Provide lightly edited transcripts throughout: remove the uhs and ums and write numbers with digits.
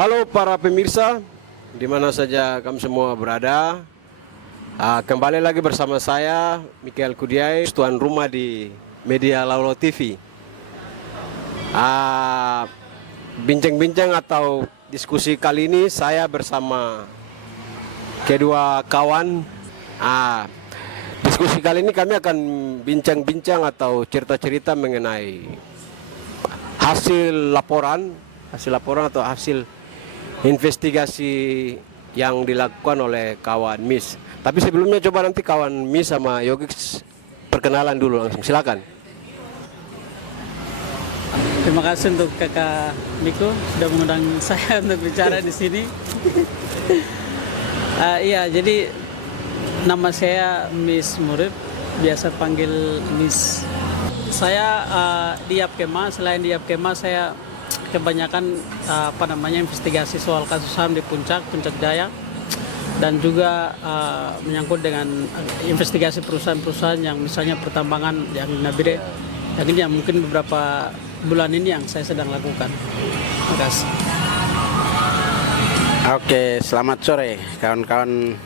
Halo para pemirsa, di mana saja kamu semua berada. Kembali lagi bersama saya, Mikael Kudiai, tuan rumah di Media Laulau TV. Bincang-bincang atau diskusi kali ini saya bersama kedua kawan. Diskusi kali ini kami akan bincang-bincang atau cerita-cerita mengenai hasil laporan atau hasil investigasi yang dilakukan oleh kawan MIS. Tapi sebelumnya coba nanti kawan MIS sama Yogix perkenalan dulu langsung, silakan. Terima kasih untuk kakak Miko sudah mengundang saya untuk bicara di sini. Iya, jadi nama saya Miss Murid, biasa panggil Miss. Saya di Yapkema, selain di Yapkema saya kebanyakan investigasi soal kasus HAM di Puncak Jaya, dan juga menyangkut dengan investigasi perusahaan-perusahaan yang misalnya pertambangan yang Nabire. Yang ini yang mungkin beberapa bulan ini yang saya sedang lakukan. Terima kasih. Oke, selamat sore kawan-kawan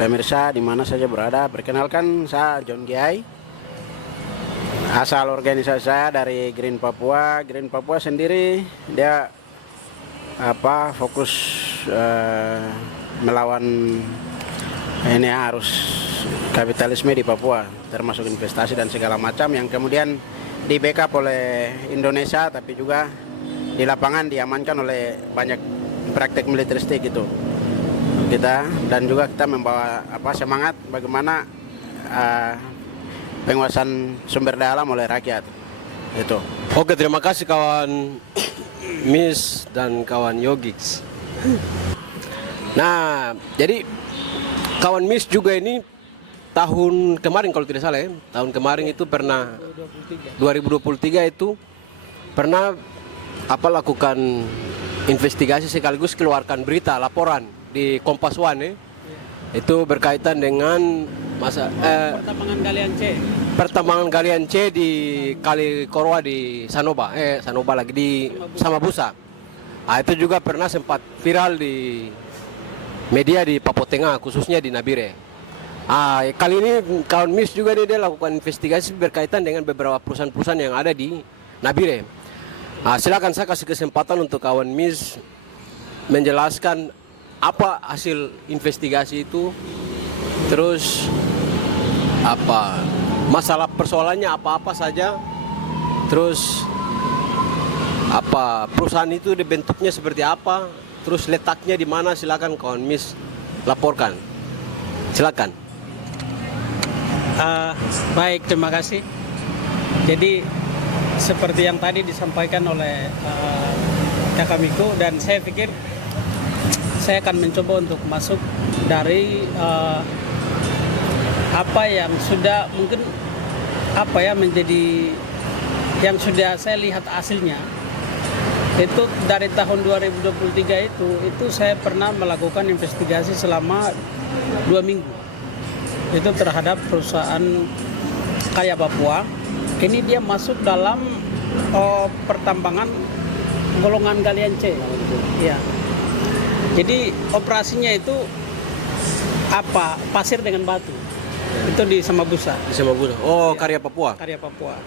pemirsa di mana saja berada. Perkenalkan, saya John Giai. Asal organisasi saya dari Green Papua. Green Papua sendiri dia fokus melawan ini arus kapitalisme di Papua, termasuk investasi dan segala macam yang kemudian di backup oleh Indonesia, tapi juga di lapangan diamankan oleh banyak praktek militeristik itu kita, dan juga kita membawa semangat bagaimana penguasaan sumber daya alam oleh rakyat itu. Oke, terima kasih kawan Miss dan kawan Yogix. Nah, jadi kawan Miss juga ini tahun kemarin kalau tidak salah ya, tahun kemarin itu pernah 2023 itu pernah lakukan investigasi sekaligus keluarkan berita laporan di Kompas One ya. Itu berkaitan dengan pertambangan galian C di Kali Korwa di Sanoba lagi di Samabusa. Itu juga pernah sempat viral di media di Papua Tengah, khususnya di Nabire. Kali ini kawan MIS juga dia lakukan investigasi berkaitan dengan beberapa perusahaan-perusahaan yang ada di Nabire. Silakan saya kasih kesempatan untuk kawan MIS menjelaskan apa hasil investigasi itu, terus masalah persoalannya apa saja, terus perusahaan itu bentuknya seperti apa, terus letaknya di mana. Silakan kawan MIS laporkan, silakan. Baik, terima kasih. Jadi seperti yang tadi disampaikan oleh kakak Miko, dan saya pikir saya akan mencoba untuk masuk dari apa yang sudah mungkin menjadi yang sudah saya lihat hasilnya. Itu dari tahun 2023 itu saya pernah melakukan investigasi selama 2 minggu. Itu terhadap perusahaan Karya Papua. Ini dia masuk dalam pertambangan golongan galian C. Ya. Jadi operasinya itu pasir dengan batu. Itu di Samabusa. Di Samabusa. Oh, ya. Karya Papua. Karya Papua.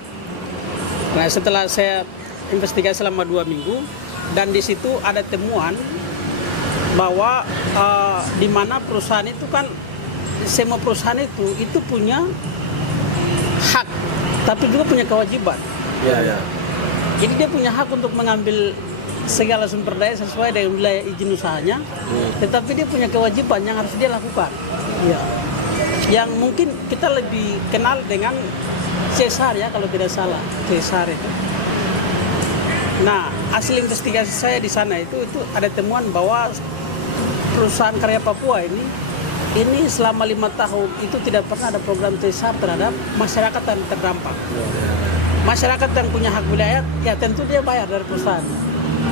Nah, setelah saya investigasi selama 2 minggu, dan di situ ada temuan bahwa di mana perusahaan itu kan, semua perusahaan itu punya hak, tapi juga punya kewajiban. Ya. Jadi dia punya hak untuk mengambil segala sumber daya sesuai dengan wilayah izin usahanya, tetapi dia punya kewajiban yang harus dia lakukan. Ya. Yang mungkin kita lebih kenal dengan Cesar ya, kalau tidak salah, Cesar itu. Nah, hasil investigasi saya di sana itu ada temuan bahwa perusahaan Karya Papua ini selama 5 tahun itu tidak pernah ada program Cesar terhadap masyarakat yang terdampak. Masyarakat yang punya hak wilayah, ya tentu dia bayar dari perusahaan.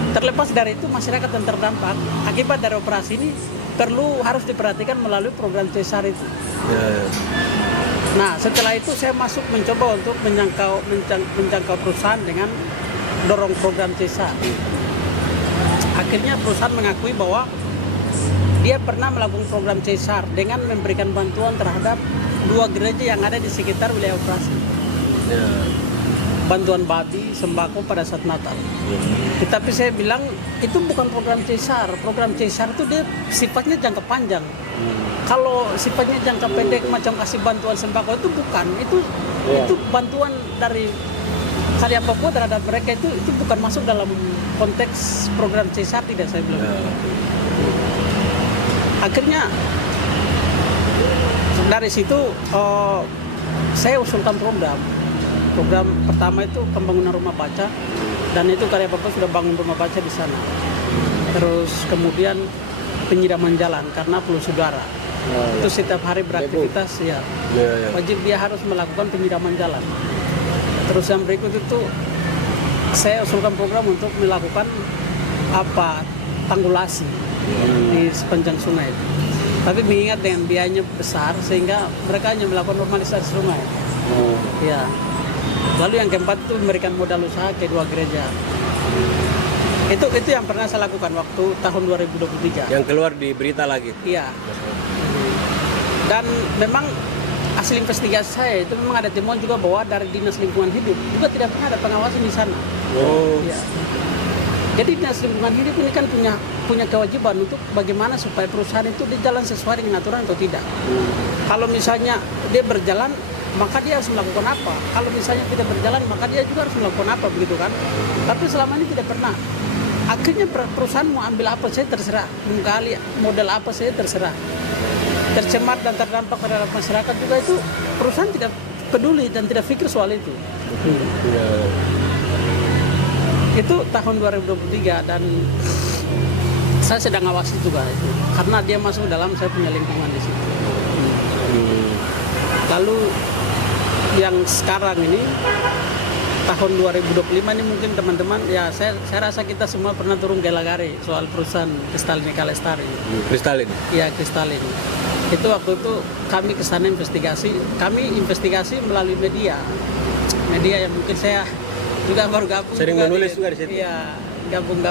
Terlepas dari itu, masyarakat yang terdampak akibat dari operasi ini harus diperhatikan melalui program Cesar itu. Nah, setelah itu saya mencoba untuk menjangkau perusahaan dengan dorong program Cesar. Akhirnya perusahaan mengakui bahwa dia pernah melakukan program CSR dengan memberikan bantuan terhadap 2 gereja yang ada di sekitar wilayah operasi. Ya. Bantuan babi, sembako pada saat Natal. Tetapi saya bilang itu bukan program CSR. Program CSR itu dia sifatnya jangka panjang. Kalau sifatnya jangka pendek macam kasih bantuan sembako itu bukan. Itu bantuan dari Karya Papua terhadap mereka itu bukan masuk dalam konteks program CSR, tidak, saya bilang. Akhirnya dari situ saya usulkan program pertama itu pembangunan rumah baca, dan itu Karya Papua sudah bangun rumah baca di sana. Terus kemudian penyiraman jalan karena polusi udara. Itu setiap hari beraktivitas ya. Wajib dia harus melakukan penyiraman jalan. Terus yang berikut itu saya usulkan program untuk melakukan tanggulasi di sepanjang sungai. Tapi mengingat dengan biayanya besar sehingga mereka hanya melakukan normalisasi sungai. Ya. Lalu yang keempat itu memberikan modal usaha ke 2 gereja. Itu yang pernah saya lakukan waktu tahun 2023. Yang keluar di berita lagi. Iya. Dan memang hasil investigasi saya itu memang ada temuan juga bahwa dari Dinas Lingkungan Hidup juga tidak pernah ada pengawasan di sana. Ya. Jadi Dinas Lingkungan Hidup ini kan punya kewajiban untuk bagaimana supaya perusahaan itu berjalan sesuai dengan aturan atau tidak. Kalau misalnya dia berjalan, maka dia harus melakukan apa? Kalau misalnya tidak berjalan, maka dia juga harus melakukan apa, begitu kan? Tapi selama ini tidak pernah. Akhirnya perusahaan mau ambil apa saja terserah, menggali model apa saja terserah. Tercemar dan terdampak pada masyarakat juga itu perusahaan tidak peduli dan tidak pikir soal itu. Itu tahun 2023 dan saya sedang awasi juga itu karena dia masuk dalam saya punya lingkungan di situ. Lalu yang sekarang ini tahun 2025 ini mungkin teman-teman ya saya rasa kita semua pernah turun ke Lagare soal perusahaan Kristalin Kalestari. Kristalin. Iya, Kristalin. Itu waktu itu kami ke sana investigasi. Kami investigasi melalui media yang mungkin saya juga baru gabung. Sering menulis juga di situ. Iya, gabung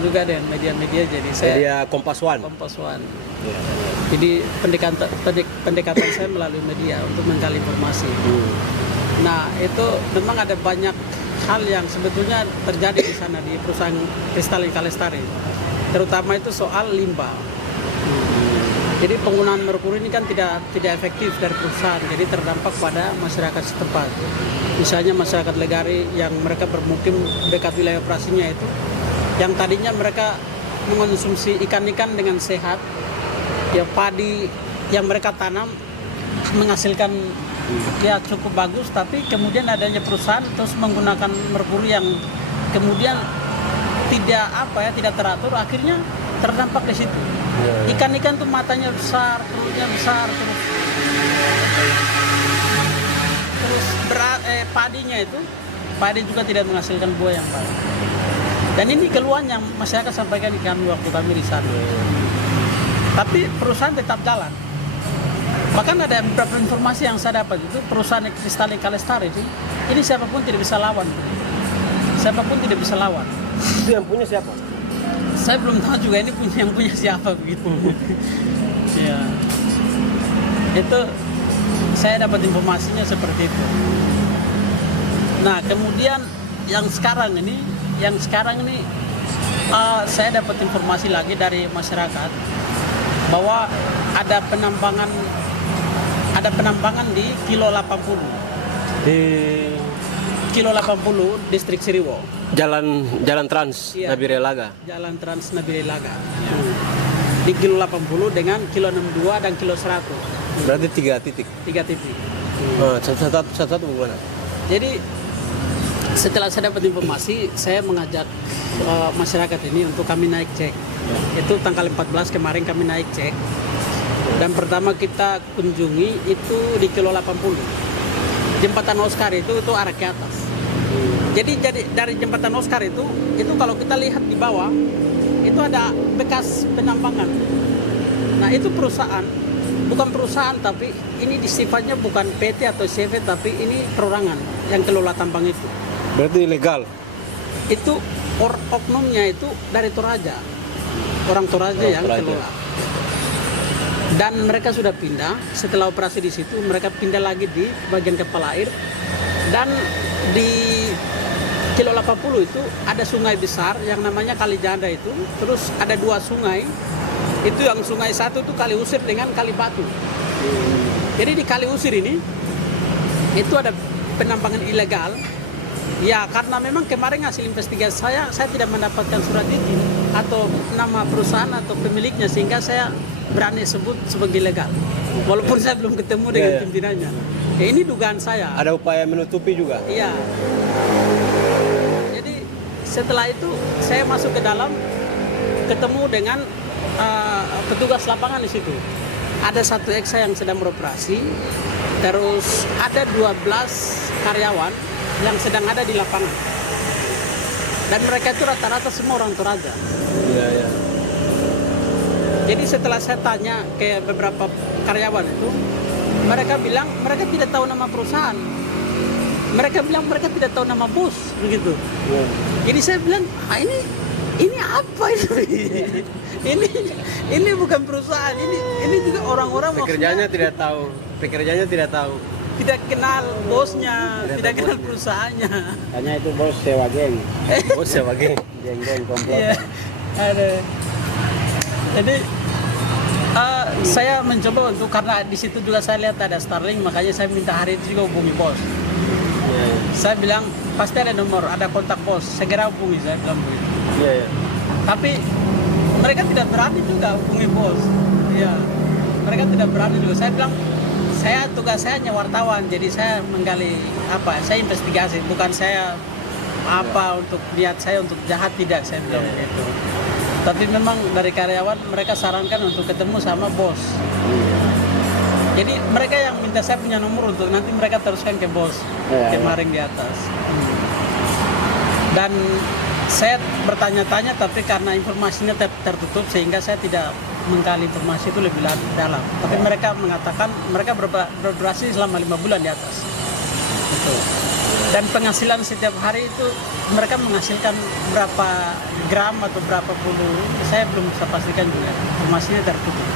juga dengan media-media, jadi saya media Kompas One. Ya. Jadi pendekatan saya melalui media untuk menggali informasi. Nah, itu memang ada banyak hal yang sebetulnya terjadi di sana di perusahaan Kristalin Kalestari. Terutama itu soal limbah. Jadi penggunaan merkuri ini kan tidak efektif dari perusahaan, jadi terdampak pada masyarakat setempat. Misalnya masyarakat Legari yang mereka bermukim dekat wilayah operasinya itu, yang tadinya mereka mengonsumsi ikan-ikan dengan sehat, ya padi yang mereka tanam menghasilkan ya cukup bagus, tapi kemudian adanya perusahaan terus menggunakan merkuri yang kemudian tidak teratur, akhirnya terdampak di situ. Ikan-ikan tuh matanya besar, perutnya besar, terus padi juga tidak menghasilkan buah yang baik. Dan ini keluhan yang masyarakat sampaikan di kami waktu kami di sana. Tapi perusahaan tetap jalan. Bahkan ada beberapa informasi yang saya dapat itu perusahaan Kristalin Kalestari itu, ini siapapun tidak bisa lawan. Itu yang punya siapa? Saya belum tahu juga ini yang punya siapa begitu. Ya. Itu saya dapat informasinya seperti itu. Nah, kemudian yang sekarang ini saya dapat informasi lagi dari masyarakat bahwa ada penambangan di Kilo 80. Di Kilo 80 Distrik Siriwo. Jalan Trans Nabire Laga. Jalan Trans Nabire Laga. Di Kilo 80 dengan Kilo 62 dan Kilo 100. Berarti 3 titik. 3 titik. Satu bagaimana? Jadi setelah saya dapat informasi, saya mengajak masyarakat ini untuk kami naik cek. Itu tanggal 14 kemarin kami naik cek. Dan pertama kita kunjungi itu di Kilo 80. Jembatan Oscar itu arah ke atas. Jadi dari jembatan Oscar itu kalau kita lihat di bawah itu ada bekas penambangan. Nah, itu bukan perusahaan tapi ini sifatnya bukan PT atau CV tapi ini perorangan yang kelola tambang itu. Berarti ilegal. Itu oknumnya itu dari Toraja, orang Toraja yang Toraja. kelola. Dan mereka sudah pindah, setelah operasi di situ mereka pindah lagi di bagian kepala air. Dan di kilo 80 itu ada sungai besar yang namanya Kali Janda itu. Terus ada 2 sungai, itu yang sungai satu itu Kali Usir dengan Kali Batu. Jadi di Kali Usir ini itu ada penambangan ilegal. Ya karena memang kemarin hasil investigasi saya tidak mendapatkan surat izin atau nama perusahaan atau pemiliknya, sehingga saya berani sebut sebagai ilegal. Walaupun saya belum ketemu dengan pimpinannya. Ya, ini dugaan saya. Ada upaya menutupi juga. Iya. Jadi setelah itu saya masuk ke dalam, ketemu dengan petugas lapangan di situ. Ada 1 eksa yang sedang beroperasi, terus ada 12 karyawan yang sedang ada di lapangan. Dan mereka itu rata-rata semua orang Toraja. Iya, iya. Jadi setelah saya tanya ke beberapa karyawan itu, mereka bilang mereka tidak tahu nama perusahaan. Mereka bilang mereka tidak tahu nama bos, begitu. Yeah. Jadi saya bilang, ini apa ini? ini bukan perusahaan, ini juga orang-orang Pekerjaannya tidak tahu. Pekerjaannya tidak tahu. tidak kenal bosnya, tidak kenal perusahaannya. Hanya itu bos sewa geng. Bos sewa geng. Geng-geng komplot. Iya, ada. Jadi saya mencoba untuk, karena di situ juga saya lihat ada Starlink, makanya saya minta hari itu juga hubungi bos. Iya, Saya bilang pasti ada nomor, ada kontak bos, segera hubungi, saya bilang begitu. iya, iya. Tapi mereka tidak berani juga hubungi bos. Iya, mereka tidak berani juga. Saya bilang, tugas saya hanya wartawan, jadi saya menggali saya investigasi, bukan saya untuk niat saya untuk jahat, tidak, saya bilang begitu. Tapi memang dari karyawan mereka sarankan untuk ketemu sama bos. Jadi mereka yang minta saya punya nomor untuk nanti mereka teruskan ke bos kemarin di atas. Dan saya bertanya-tanya, tapi karena informasinya tertutup sehingga saya tidak menggali informasi itu lebih dalam. Tapi mereka mengatakan mereka beroperasi selama 5 bulan di atas. Gitu. Dan penghasilan setiap hari itu mereka menghasilkan berapa gram atau berapa puluh, saya belum bisa pastikan juga. Informasinya tertutup.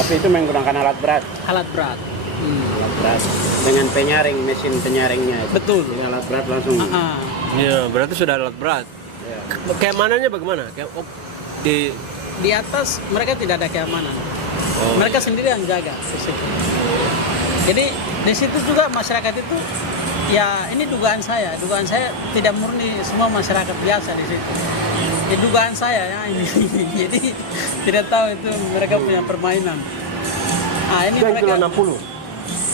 Tapi itu menggunakan alat berat. Alat berat. Alat berat. Dengan penyaring, mesin penyaringnya. Betul. Dengan alat berat langsung. Iya, berarti sudah alat berat. Ya. Keamanannya bagaimana? Di atas mereka tidak ada keamanan. Mereka sendiri yang jaga di situ. Jadi di situ juga masyarakat itu, ya ini dugaan saya tidak murni semua masyarakat biasa di situ. Ini dugaan saya ya ini. Jadi tidak tahu itu mereka punya permainan. Nah, ini mereka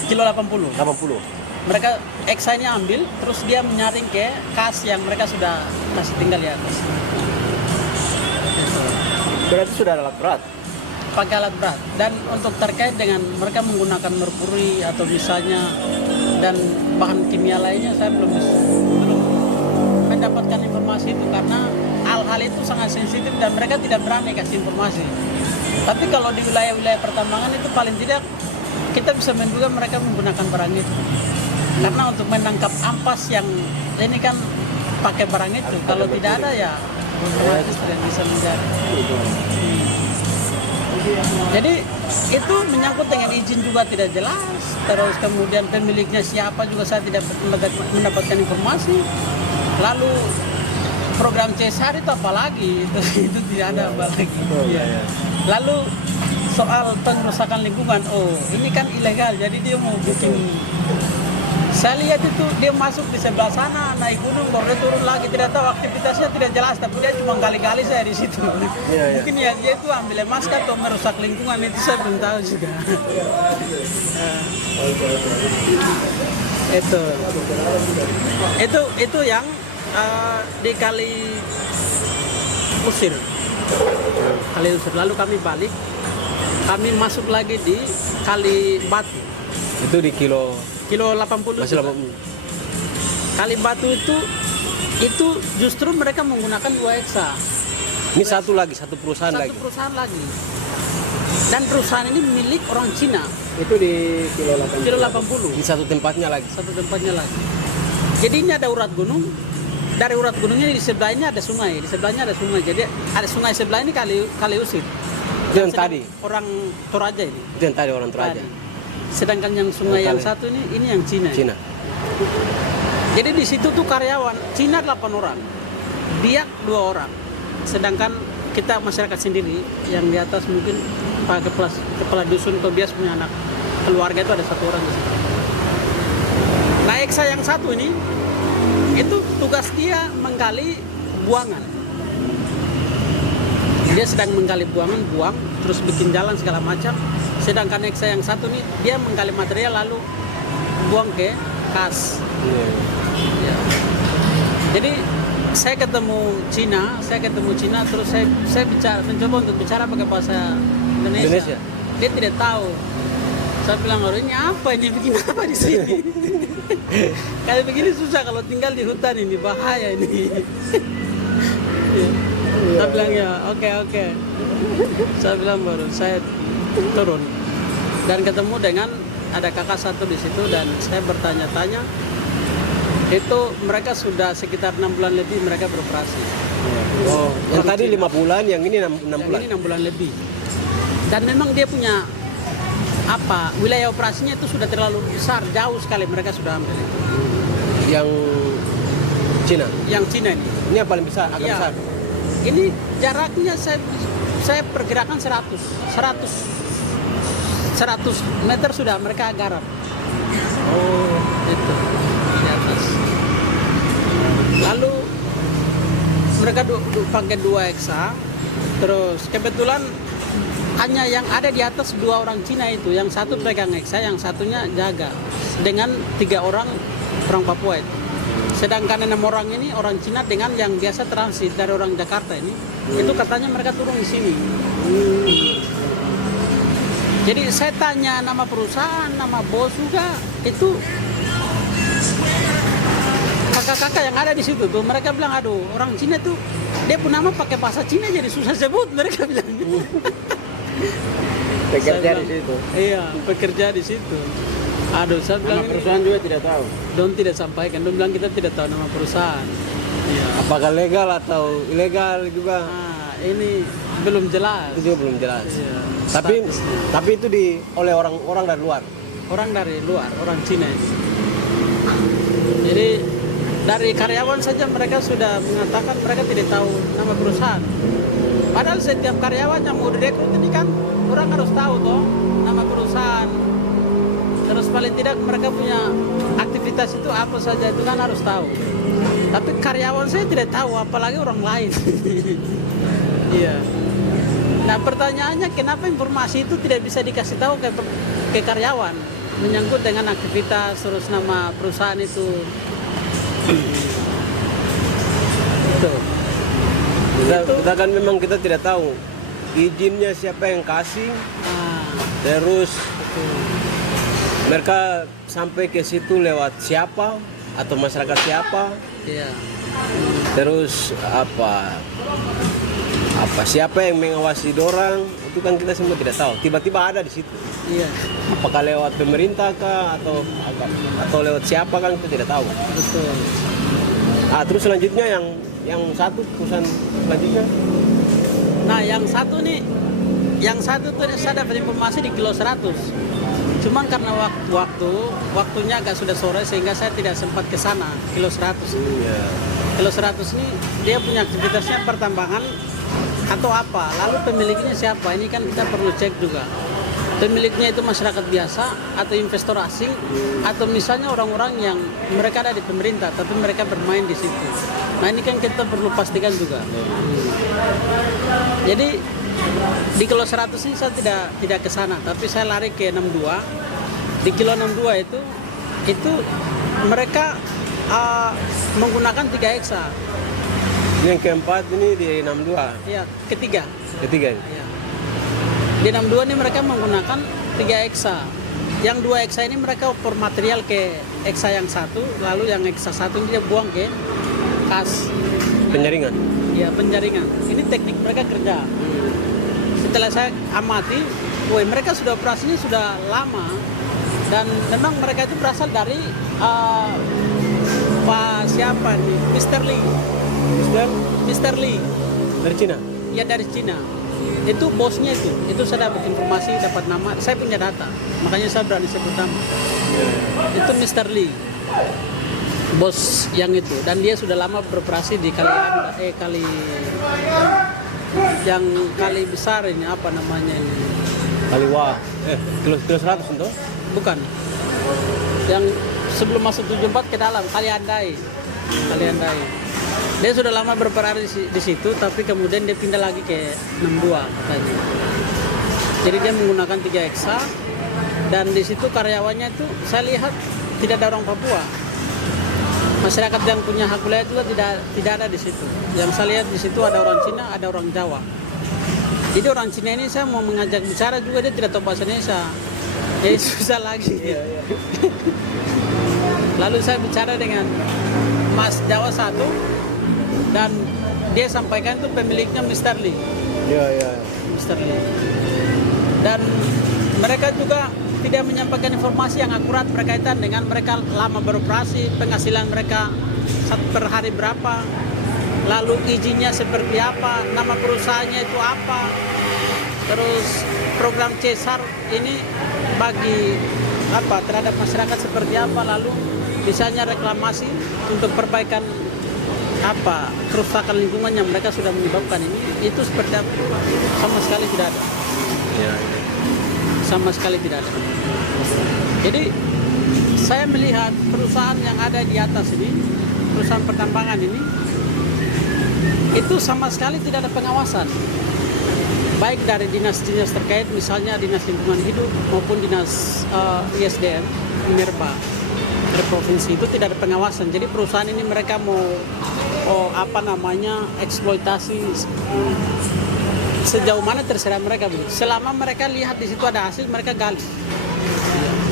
kilo 80. Mereka eksanya ambil, terus dia menyaring ke kas yang mereka sudah masih tinggal di atas. Berarti sudah ada alat berat. Pakai alat berat. Dan untuk terkait dengan mereka menggunakan merkuri atau misalnya dan bahan kimia lainnya, saya belum mendapatkan informasi itu, karena hal-hal itu sangat sensitif dan mereka tidak berani kasih informasi. Tapi kalau di wilayah-wilayah pertambangan itu paling tidak kita bisa menduga mereka menggunakan barang itu. Karena untuk menangkap ampas yang ini kan pakai barang itu, kalau tidak ada ya otomatis tidak bisa mencari. Jadi itu menyangkut dengan izin juga tidak jelas, terus kemudian pemiliknya siapa juga saya tidak mendapatkan informasi. Lalu program CSR itu apalagi, itu tidak ada apalagi. Lalu soal pengerusakan lingkungan, ini kan ilegal, jadi dia mau bikin. Saya lihat itu dia masuk di sebelah sana, naik gunung, baru dia turun lagi, tidak tahu aktivitasnya tidak jelas, tapi dia cuma gali-gali saya di situ. Mungkin ya dia itu ambil emas atau merusak lingkungan, itu saya belum tahu juga. Itu yang di Kali Usir. Lalu kami balik, kami masuk lagi di Kali Batu. Itu di kilo 80. masih 80. Kali Batu itu justru mereka menggunakan 2 eksa. Ini satu perusahaan lagi. Satu perusahaan lagi. Dan perusahaan ini milik orang Cina. Itu di kilo 80. Di satu tempatnya lagi. Satu tempatnya lagi. Jadi ini ada urat gunung, dari urat gunungnya di sebelahnya ada sungai, jadi ada sungai sebelah ini kali usir. Itu yang tadi. Orang Toraja ini. Itu yang tadi orang Toraja. Sedangkan yang sungai yang Kali. satu ini yang Cina. Cina. Jadi di situ tuh karyawan Cina 8 orang, Biak 2 orang. Sedangkan kita masyarakat sendiri yang di atas mungkin Pak kepala dusun atau bias punya anak keluarga itu ada 1 orang di situ. Nah, Eksa yang satu ini itu tugas dia menggali buangan. Dia sedang menggali buang, terus bikin jalan segala macam. Sedangkan Eksa yang satu ini dia menggali material lalu buang ke kas. Ya. Jadi saya ketemu Cina terus saya mencoba untuk bicara pakai bahasa Indonesia. Dia tidak tahu. Saya bilang, ini apa ini, bikin apa di sini? Kayak begini susah kalau tinggal di hutan ini, bahaya ini. Ya. Saya bilang ya, oke. Saya bilang baru saya turun dan ketemu dengan ada kakak satu di situ dan saya bertanya-tanya. Itu mereka sudah sekitar 6 bulan lebih mereka beroperasi. Oh, yang tadi 5 bulan, yang ini 6 bulan. Ini 6 bulan lebih. Dan memang dia punya wilayah operasinya itu sudah terlalu besar, jauh sekali mereka sudah ambil. Yang Cina. Yang Cina ini. Ini yang paling besar, agak Iya. besar. Ini jaraknya saya perkirakan 100 meter sudah mereka garap. Oh, itu di atas. Lalu mereka pakai 2 Eksa. Terus kebetulan hanya yang ada di atas 2 orang Cina itu, yang satu pegang Eksa, yang satunya jaga dengan 3 orang Papua itu. Sedangkan 6 orang ini orang Cina dengan yang biasa transit dari orang Jakarta ini, itu katanya mereka turun di sini. Jadi saya tanya nama perusahaan, nama bos juga, itu kakak-kakak yang ada di situ tuh, mereka bilang, aduh orang Cina tuh, dia pun nama pakai bahasa Cina jadi susah sebut, mereka bilang. Pekerja di situ. Iya, pekerja di situ. Aduh, saya bilang Nama perusahaan juga tidak tahu. Don tidak sampaikan, Don bilang kita tidak tahu nama perusahaan. Iya. Apakah legal atau ilegal juga? Nah, ini belum jelas. Itu juga belum jelas. Iya. Tapi itu oleh orang dari luar. Orang dari luar, orang Cina ini. Jadi dari karyawan saja mereka sudah mengatakan mereka tidak tahu nama perusahaan. Padahal setiap karyawan yang mau direkrut ini kan orang harus tahu toh nama perusahaan. Terus paling tidak mereka punya aktivitas itu apa saja itu kan harus tahu. Tapi karyawan saya tidak tahu, apalagi orang lain. Iya. Nah pertanyaannya kenapa informasi itu tidak bisa dikasih tahu ke karyawan menyangkut dengan aktivitas terus nama perusahaan itu. Itu. Kita kan memang kita tidak tahu izinnya siapa yang kasih. Terus mereka sampai ke situ lewat siapa atau masyarakat siapa. Iya. Terus siapa yang mengawasi dorang itu kan kita semua tidak tahu. Tiba-tiba ada di situ. Iya. Apakah lewat pemerintah kah atau lewat siapa kan kita tidak tahu. Betul. Terus selanjutnya yang satu perusahaan selanjutnya. Nah, yang satu tuh saya dapat informasi di kilo 100. Cuman karena waktunya agak sudah sore sehingga saya tidak sempat ke sana, kilo 100. Iya. Kilo 100 ini dia punya aktivitasnya pertambangan atau apa? Lalu pemiliknya siapa? Ini kan kita perlu cek juga. Pemiliknya itu masyarakat biasa atau investor asing atau misalnya orang-orang yang mereka ada di pemerintah tapi mereka bermain di situ. Nah, ini kan kita perlu pastikan juga. Jadi di kilo 100 ini saya tidak ke sana, tapi saya lari ke 62. Di kilo 62 itu mereka menggunakan 3 Eksa. Yang keempat ini di 62. Iya, ketiga. Ini. Ya. Di 62 ini mereka menggunakan 3 Eksa. Yang 2 Eksa ini mereka oper material ke Eksa yang satu, lalu yang Eksa satu ini dia buang ke kas Penjaringan. ya, penjaringan. Ini teknik mereka kerja. Setelah saya amati, mereka sudah operasinya sudah lama dan memang mereka itu berasal dari pas siapa nih, Mr. Lee. Mr. Lee. Dari Cina. Ya dari Cina. Itu bosnya itu saya dapat informasi, dapat nama, saya punya data, makanya saya berani sebut nama. Itu Mr. Lee, bos yang itu, dan dia sudah lama beroperasi di kali besar ini, apa namanya ini? Kaliwa. Kilo 100 itu? Bukan, yang sebelum masuk 74 ke dalam, Kali Andai. Dia sudah lama beroperasi di situ, tapi kemudian dia pindah lagi ke 62 katanya. Jadi dia menggunakan 3 eksa, dan di situ karyawannya itu saya lihat tidak ada orang Papua. Masyarakat yang punya hak wilayah juga tidak ada di situ. Yang saya lihat di situ ada orang Cina, ada orang Jawa. Jadi orang Cina ini saya mau mengajak bicara juga dia tidak tahu bahasa Indonesia. Jadi susah lagi. Lalu saya bicara dengan Mas Jawa satu, dan dia sampaikan itu pemiliknya Mr. Lee. Mr. Lee. Dan mereka juga tidak menyampaikan informasi yang akurat berkaitan dengan mereka lama beroperasi, penghasilan mereka per hari berapa, lalu izinnya seperti apa, nama perusahaannya itu apa, terus program CSR ini bagi apa terhadap masyarakat seperti apa, lalu misalnya reklamasi untuk perbaikan apa kerusakan lingkungan yang mereka sudah menyebabkan ini, itu seperti apa? Sama sekali tidak ada. Sama sekali tidak ada. Jadi saya melihat perusahaan yang ada di atas ini, perusahaan pertambangan ini, itu sama sekali tidak ada pengawasan, baik dari dinas-dinas terkait, misalnya dinas lingkungan hidup maupun dinas ISDM Minerba dari provinsi, itu tidak ada pengawasan. Jadi perusahaan ini mereka mau eksploitasi sejauh mana terserah mereka. Selama mereka lihat di situ ada hasil, mereka gali,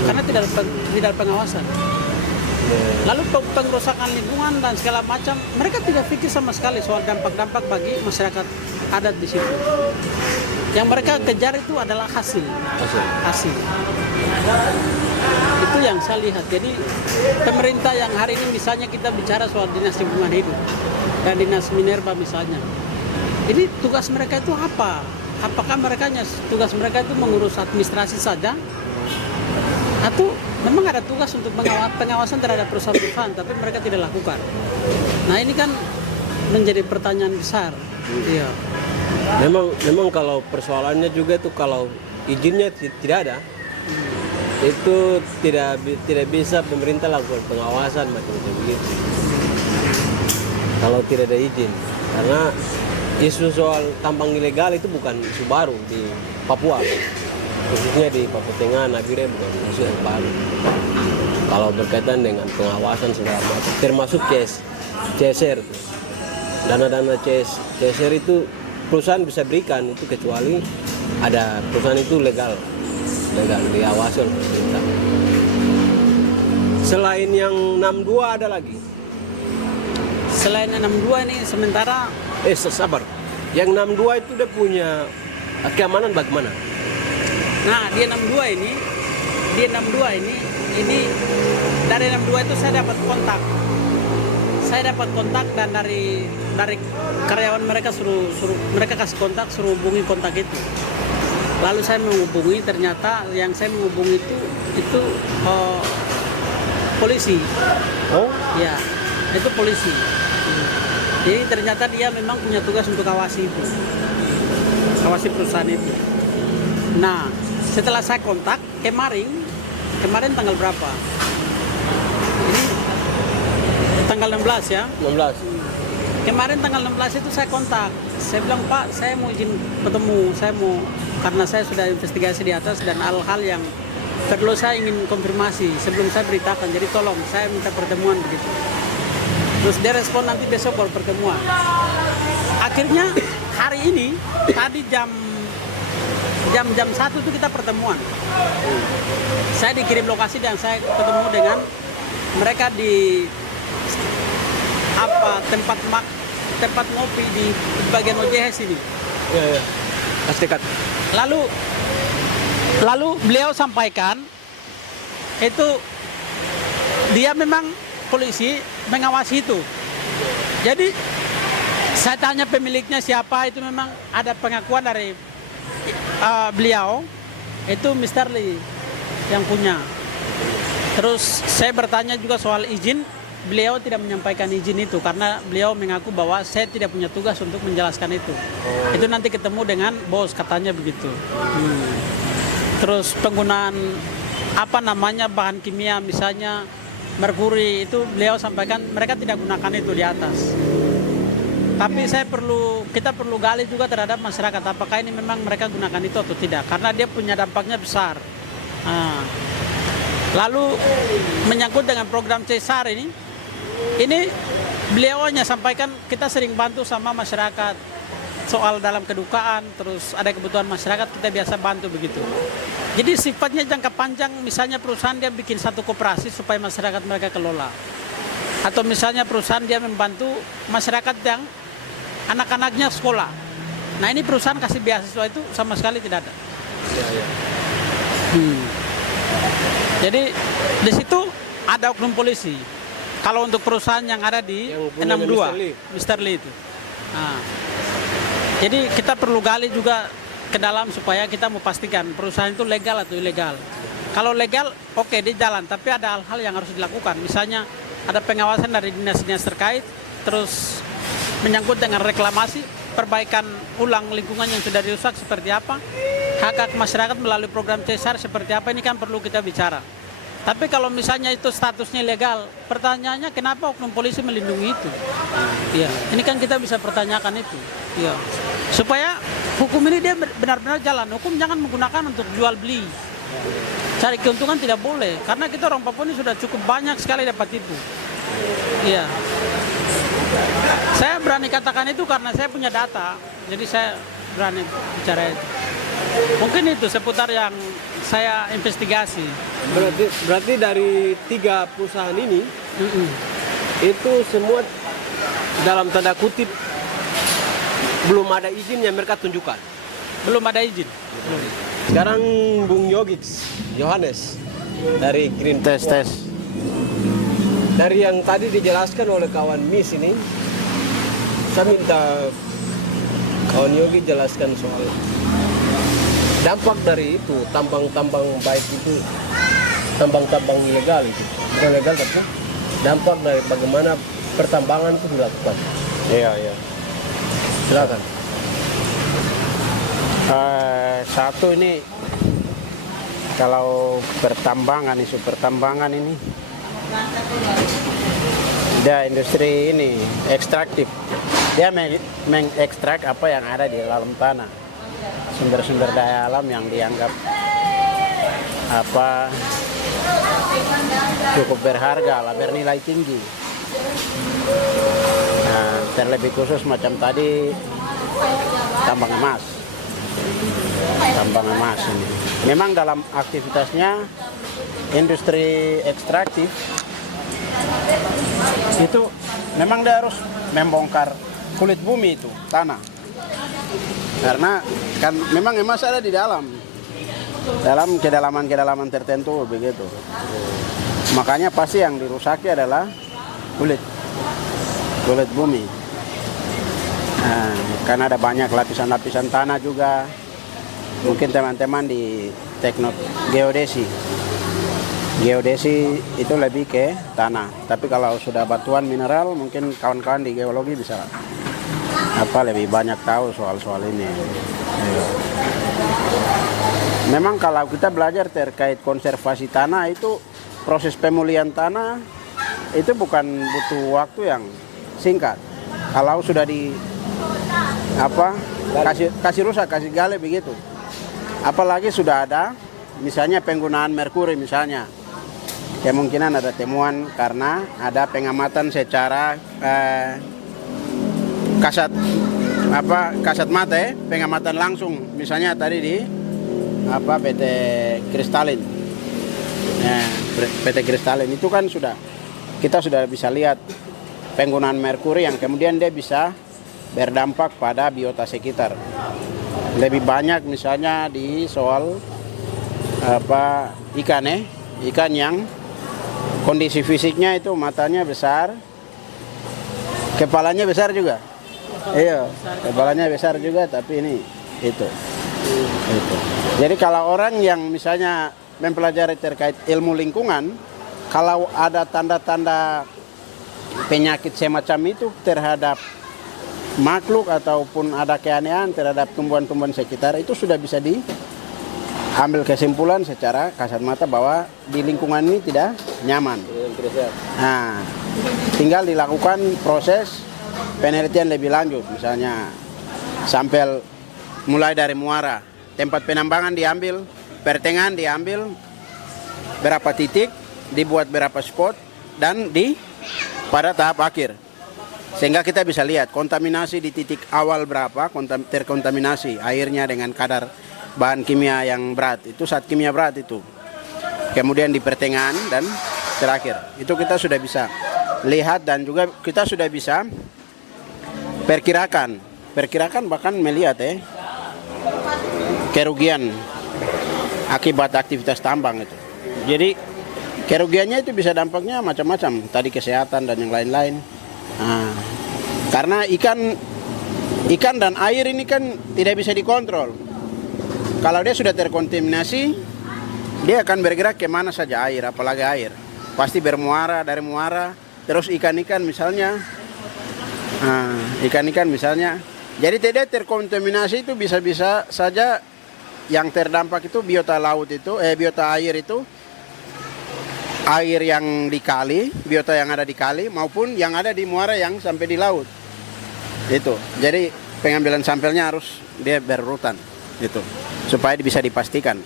karena tidak ada pengawasan. Lalu pengrusakan lingkungan dan segala macam, mereka tidak pikir sama sekali soal dampak-dampak bagi masyarakat adat di situ. Yang mereka kejar itu adalah hasil. Itu yang saya lihat. Jadi pemerintah yang hari ini misalnya kita bicara soal dinas lingkungan hidup dan dinas Minerba misalnya, ini tugas mereka itu apa? Apakah tugas mereka itu mengurus administrasi saja? Atau memang ada tugas untuk pengawasan terhadap perusahaan-perusahaan, tapi mereka tidak lakukan. Nah ini kan menjadi pertanyaan besar. Iya. Memang kalau persoalannya juga itu kalau izinnya tidak ada, itu tidak bisa pemerintah lakukan pengawasan macam-macam begitu. Kalau tidak ada izin, karena isu soal tambang ilegal itu bukan isu baru di Papua, khususnya di Papua Tengah, Nabire bukan isu yang baru. Kalau berkaitan dengan pengawasan segala macam, termasuk CSR, dana-dana CSR itu perusahaan bisa berikan itu kecuali ada perusahaan itu legal diawasi oleh pemerintah. Selain yang 62 ada lagi. Selain 62 ini sementara Sabar. Yang 62 itu dia punya keamanan bagaimana? Nah, dia 62 ini dari 62 itu saya dapat kontak dan dari karyawan mereka suruh mereka kasih kontak, suruh hubungi kontak itu. Lalu saya menghubungi, ternyata yang saya menghubungi itu polisi. Oh? Ya, itu polisi. Jadi ternyata dia memang punya tugas untuk awasi perusahaan itu. Nah, setelah saya kontak kemarin tanggal berapa? Ini tanggal 16 ya? 16. Kemarin tanggal 16 itu saya kontak. Saya bilang, Pak, saya mau izin ketemu. Karena saya sudah investigasi di atas dan hal-hal yang perlu saya ingin konfirmasi sebelum saya beritakan. Jadi tolong, saya minta pertemuan begitu. Terus dia respon nanti besok baru pertemuan. Akhirnya hari ini tadi jam 1 itu kita pertemuan. Saya dikirim lokasi dan saya ketemu dengan mereka di tempat ngopi di bagian OJS ini. Ya. Dekat. Lalu beliau sampaikan itu dia memang polisi mengawasi itu. Jadi saya tanya pemiliknya siapa, itu memang ada pengakuan dari beliau, itu Mr. Lee yang punya. Terus saya bertanya juga soal izin, beliau tidak menyampaikan izin itu karena beliau mengaku bahwa saya tidak punya tugas untuk menjelaskan itu. Itu nanti ketemu dengan bos, katanya begitu. Terus penggunaan bahan kimia misalnya merkuri, itu beliau sampaikan mereka tidak gunakan itu di atas. Tapi kita perlu gali juga terhadap masyarakat, apakah ini memang mereka gunakan itu atau tidak, karena dia punya dampaknya besar. Lalu menyangkut dengan program CSR ini beliau hanya sampaikan kita sering bantu sama masyarakat soal dalam kedukaan, terus ada kebutuhan masyarakat kita biasa bantu begitu. Jadi sifatnya jangka panjang, misalnya perusahaan dia bikin satu koperasi supaya masyarakat mereka kelola, atau misalnya perusahaan dia membantu masyarakat yang anak-anaknya sekolah. Nah ini perusahaan kasih beasiswa, itu sama sekali tidak ada. Jadi di situ ada oknum polisi. Kalau untuk perusahaan yang ada di 62, Mr. Lee itu. Nah, jadi kita perlu gali juga ke dalam supaya kita memastikan perusahaan itu legal atau ilegal. Kalau legal, oke, dia jalan. Tapi ada hal-hal yang harus dilakukan. Misalnya ada pengawasan dari dinas-dinas terkait, terus menyangkut dengan reklamasi, perbaikan ulang lingkungan yang sudah dirusak seperti apa, hak-hak masyarakat melalui program CSR seperti apa, ini kan perlu kita bicara. Tapi kalau misalnya itu statusnya legal, pertanyaannya kenapa oknum polisi melindungi itu? Iya, ini kan kita bisa pertanyakan itu. Iya, supaya hukum ini dia benar-benar jalan. Hukum jangan menggunakan untuk jual beli, cari keuntungan tidak boleh. Karena kita orang Papua ini sudah cukup banyak sekali dapat itu. Iya, saya berani katakan itu karena saya punya data, jadi saya berani bicara itu. Mungkin itu seputar yang saya investigasi. Berarti dari 3 perusahaan ini itu semua dalam tanda kutip belum ada izin yang mereka tunjukkan. Belum ada izin. Sekarang Bung Yogix Yohanes dari Green Tes. Dari yang tadi dijelaskan oleh kawan Miss ini, saya minta kawan Yogi jelaskan soal dampak dari itu, tambang-tambang baik itu, tambang-tambang ilegal itu, bukan legal tapi dampak dari bagaimana pertambangan itu dilakukan. Iya. Silakan. Satu ini, kalau isu pertambangan ini, dia industri ini ekstraktif. Dia mengekstrak apa yang ada di dalam tanah, sumber-sumber daya alam yang dianggap cukup berharga, bernilai tinggi. Nah, terlebih khusus macam tadi tambang emas ini. Memang dalam aktivitasnya industri ekstraktif itu memang dia harus membongkar kulit bumi itu, tanah. Karena kan memang emas ada di dalam kedalaman tertentu begitu. Makanya pasti yang dirusaki adalah kulit bumi. Nah, karena ada banyak lapisan-lapisan tanah juga. Mungkin teman-teman di teknik geodesi itu lebih ke tanah. Tapi kalau sudah batuan mineral, mungkin kawan-kawan di geologi bisa lebih banyak tahu soal ini. Memang kalau kita belajar terkait konservasi tanah, itu proses pemulihan tanah itu bukan butuh waktu yang singkat. Kalau sudah kasih rusak, kasih gali begitu. Apalagi sudah ada misalnya penggunaan merkuri misalnya. Kemungkinan ada temuan karena ada pengamatan secara kasat mata, pengamatan langsung. Misalnya tadi di PT Kristalin. PT Kristalin itu kan kita sudah bisa lihat penggunaan merkuri yang kemudian dia bisa berdampak pada biota sekitar. Lebih banyak misalnya di soal ikan yang kondisi fisiknya itu matanya besar, kepalanya besar juga. Iya, kepalanya besar juga, tapi ini itu. Jadi kalau orang yang misalnya mempelajari terkait ilmu lingkungan, kalau ada tanda-tanda penyakit semacam itu terhadap makhluk ataupun ada keanehan terhadap tumbuhan-tumbuhan sekitar, itu sudah bisa diambil kesimpulan secara kasat mata bahwa di lingkungan ini tidak nyaman. Nah, tinggal dilakukan proses penelitian lebih lanjut, misalnya sampel mulai dari muara, tempat penambangan diambil, pertengahan diambil, berapa titik, dibuat berapa spot, dan pada tahap akhir. Sehingga kita bisa lihat kontaminasi di titik awal berapa, terkontaminasi airnya dengan kadar bahan kimia yang berat, itu zat kimia berat itu. Kemudian di pertengahan dan terakhir, itu kita sudah bisa lihat dan juga kita sudah bisa perkirakan bahkan melihat kerugian akibat aktivitas tambang itu. Jadi kerugiannya itu bisa dampaknya macam-macam, tadi kesehatan dan yang lain-lain. Nah, karena ikan dan air ini kan tidak bisa dikontrol. Kalau dia sudah terkontaminasi, dia akan bergerak kemana saja air, apalagi air. Pasti bermuara, dari muara, terus ikan-ikan misalnya. Ikan-ikan misalnya. Jadi tidak terkontaminasi itu bisa-bisa saja yang terdampak itu biota laut itu, biota air itu, air yang di kali, biota yang ada di kali maupun yang ada di muara yang sampai di laut. Itu. Jadi pengambilan sampelnya harus dia berurutan itu supaya bisa dipastikan.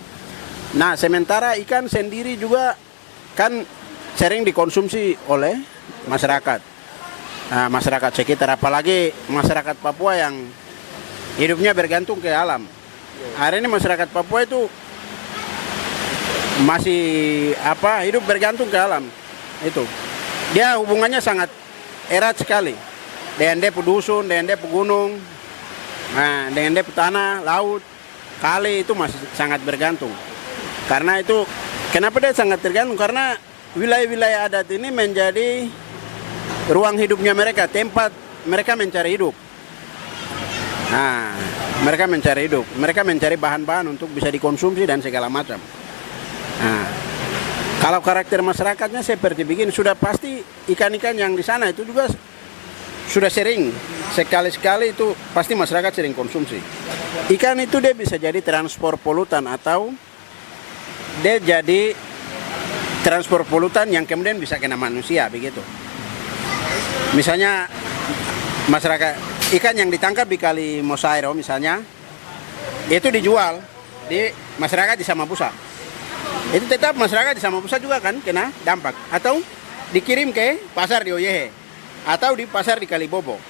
Nah, sementara ikan sendiri juga kan sering dikonsumsi oleh masyarakat. Nah, masyarakat sekitar, apalagi masyarakat Papua yang hidupnya bergantung ke alam. Hari ini masyarakat Papua itu masih hidup bergantung ke alam. Itu. Dia hubungannya sangat erat sekali. Dengan dia dusun, dengan dia gunung, dengan dia tanah, laut, kali itu masih sangat bergantung. Karena itu, kenapa dia sangat tergantung? Karena wilayah-wilayah adat ini menjadi ruang hidupnya mereka, tempat mereka mencari hidup. Nah, mereka mencari hidup, mereka mencari bahan-bahan untuk bisa dikonsumsi dan segala macam. Nah, kalau karakter masyarakatnya seperti begini, sudah pasti ikan-ikan yang di sana itu juga sudah sering, sekali-sekali itu pasti masyarakat sering konsumsi. Ikan itu dia bisa jadi transport polutan atau dia jadi transport polutan yang kemudian bisa kena manusia, begitu. Misalnya masyarakat ikan yang ditangkap di Kali Mosairo misalnya itu dijual di masyarakat di Samabusa. Itu tetap masyarakat di Samabusa juga kan kena dampak, atau dikirim ke pasar di Oyehe atau di pasar di Kalibobo.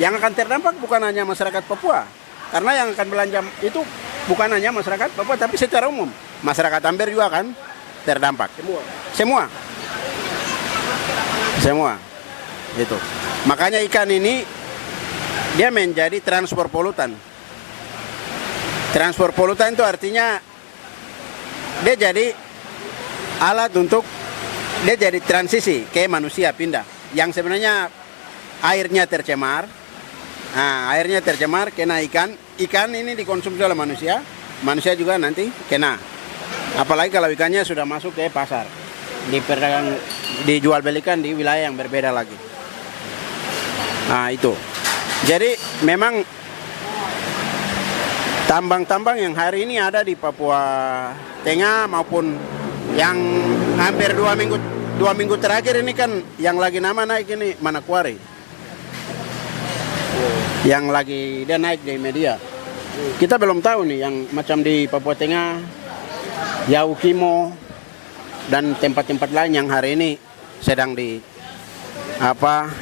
Yang akan terdampak bukan hanya masyarakat Papua, karena yang akan belanja itu bukan hanya masyarakat Papua tapi secara umum masyarakat Amber juga kan terdampak. Semua. Itu. Makanya ikan ini dia menjadi transport polutan. Transport polutan itu artinya dia jadi alat untuk dia jadi transisi ke manusia pindah. Yang sebenarnya airnya tercemar. Nah, airnya tercemar kena ikan. Ikan ini dikonsumsi oleh manusia. Manusia juga nanti kena. Apalagi kalau ikannya sudah masuk ke pasar. Dijual belikan di wilayah yang berbeda lagi. Nah, itu. Jadi memang tambang-tambang yang hari ini ada di Papua Tengah maupun yang hampir 2 minggu terakhir ini kan yang lagi nama naik ini Manakwari. Yang lagi dia naik di media. Kita belum tahu nih yang macam di Papua Tengah, Yaukimo dan tempat-tempat lain yang hari ini sedang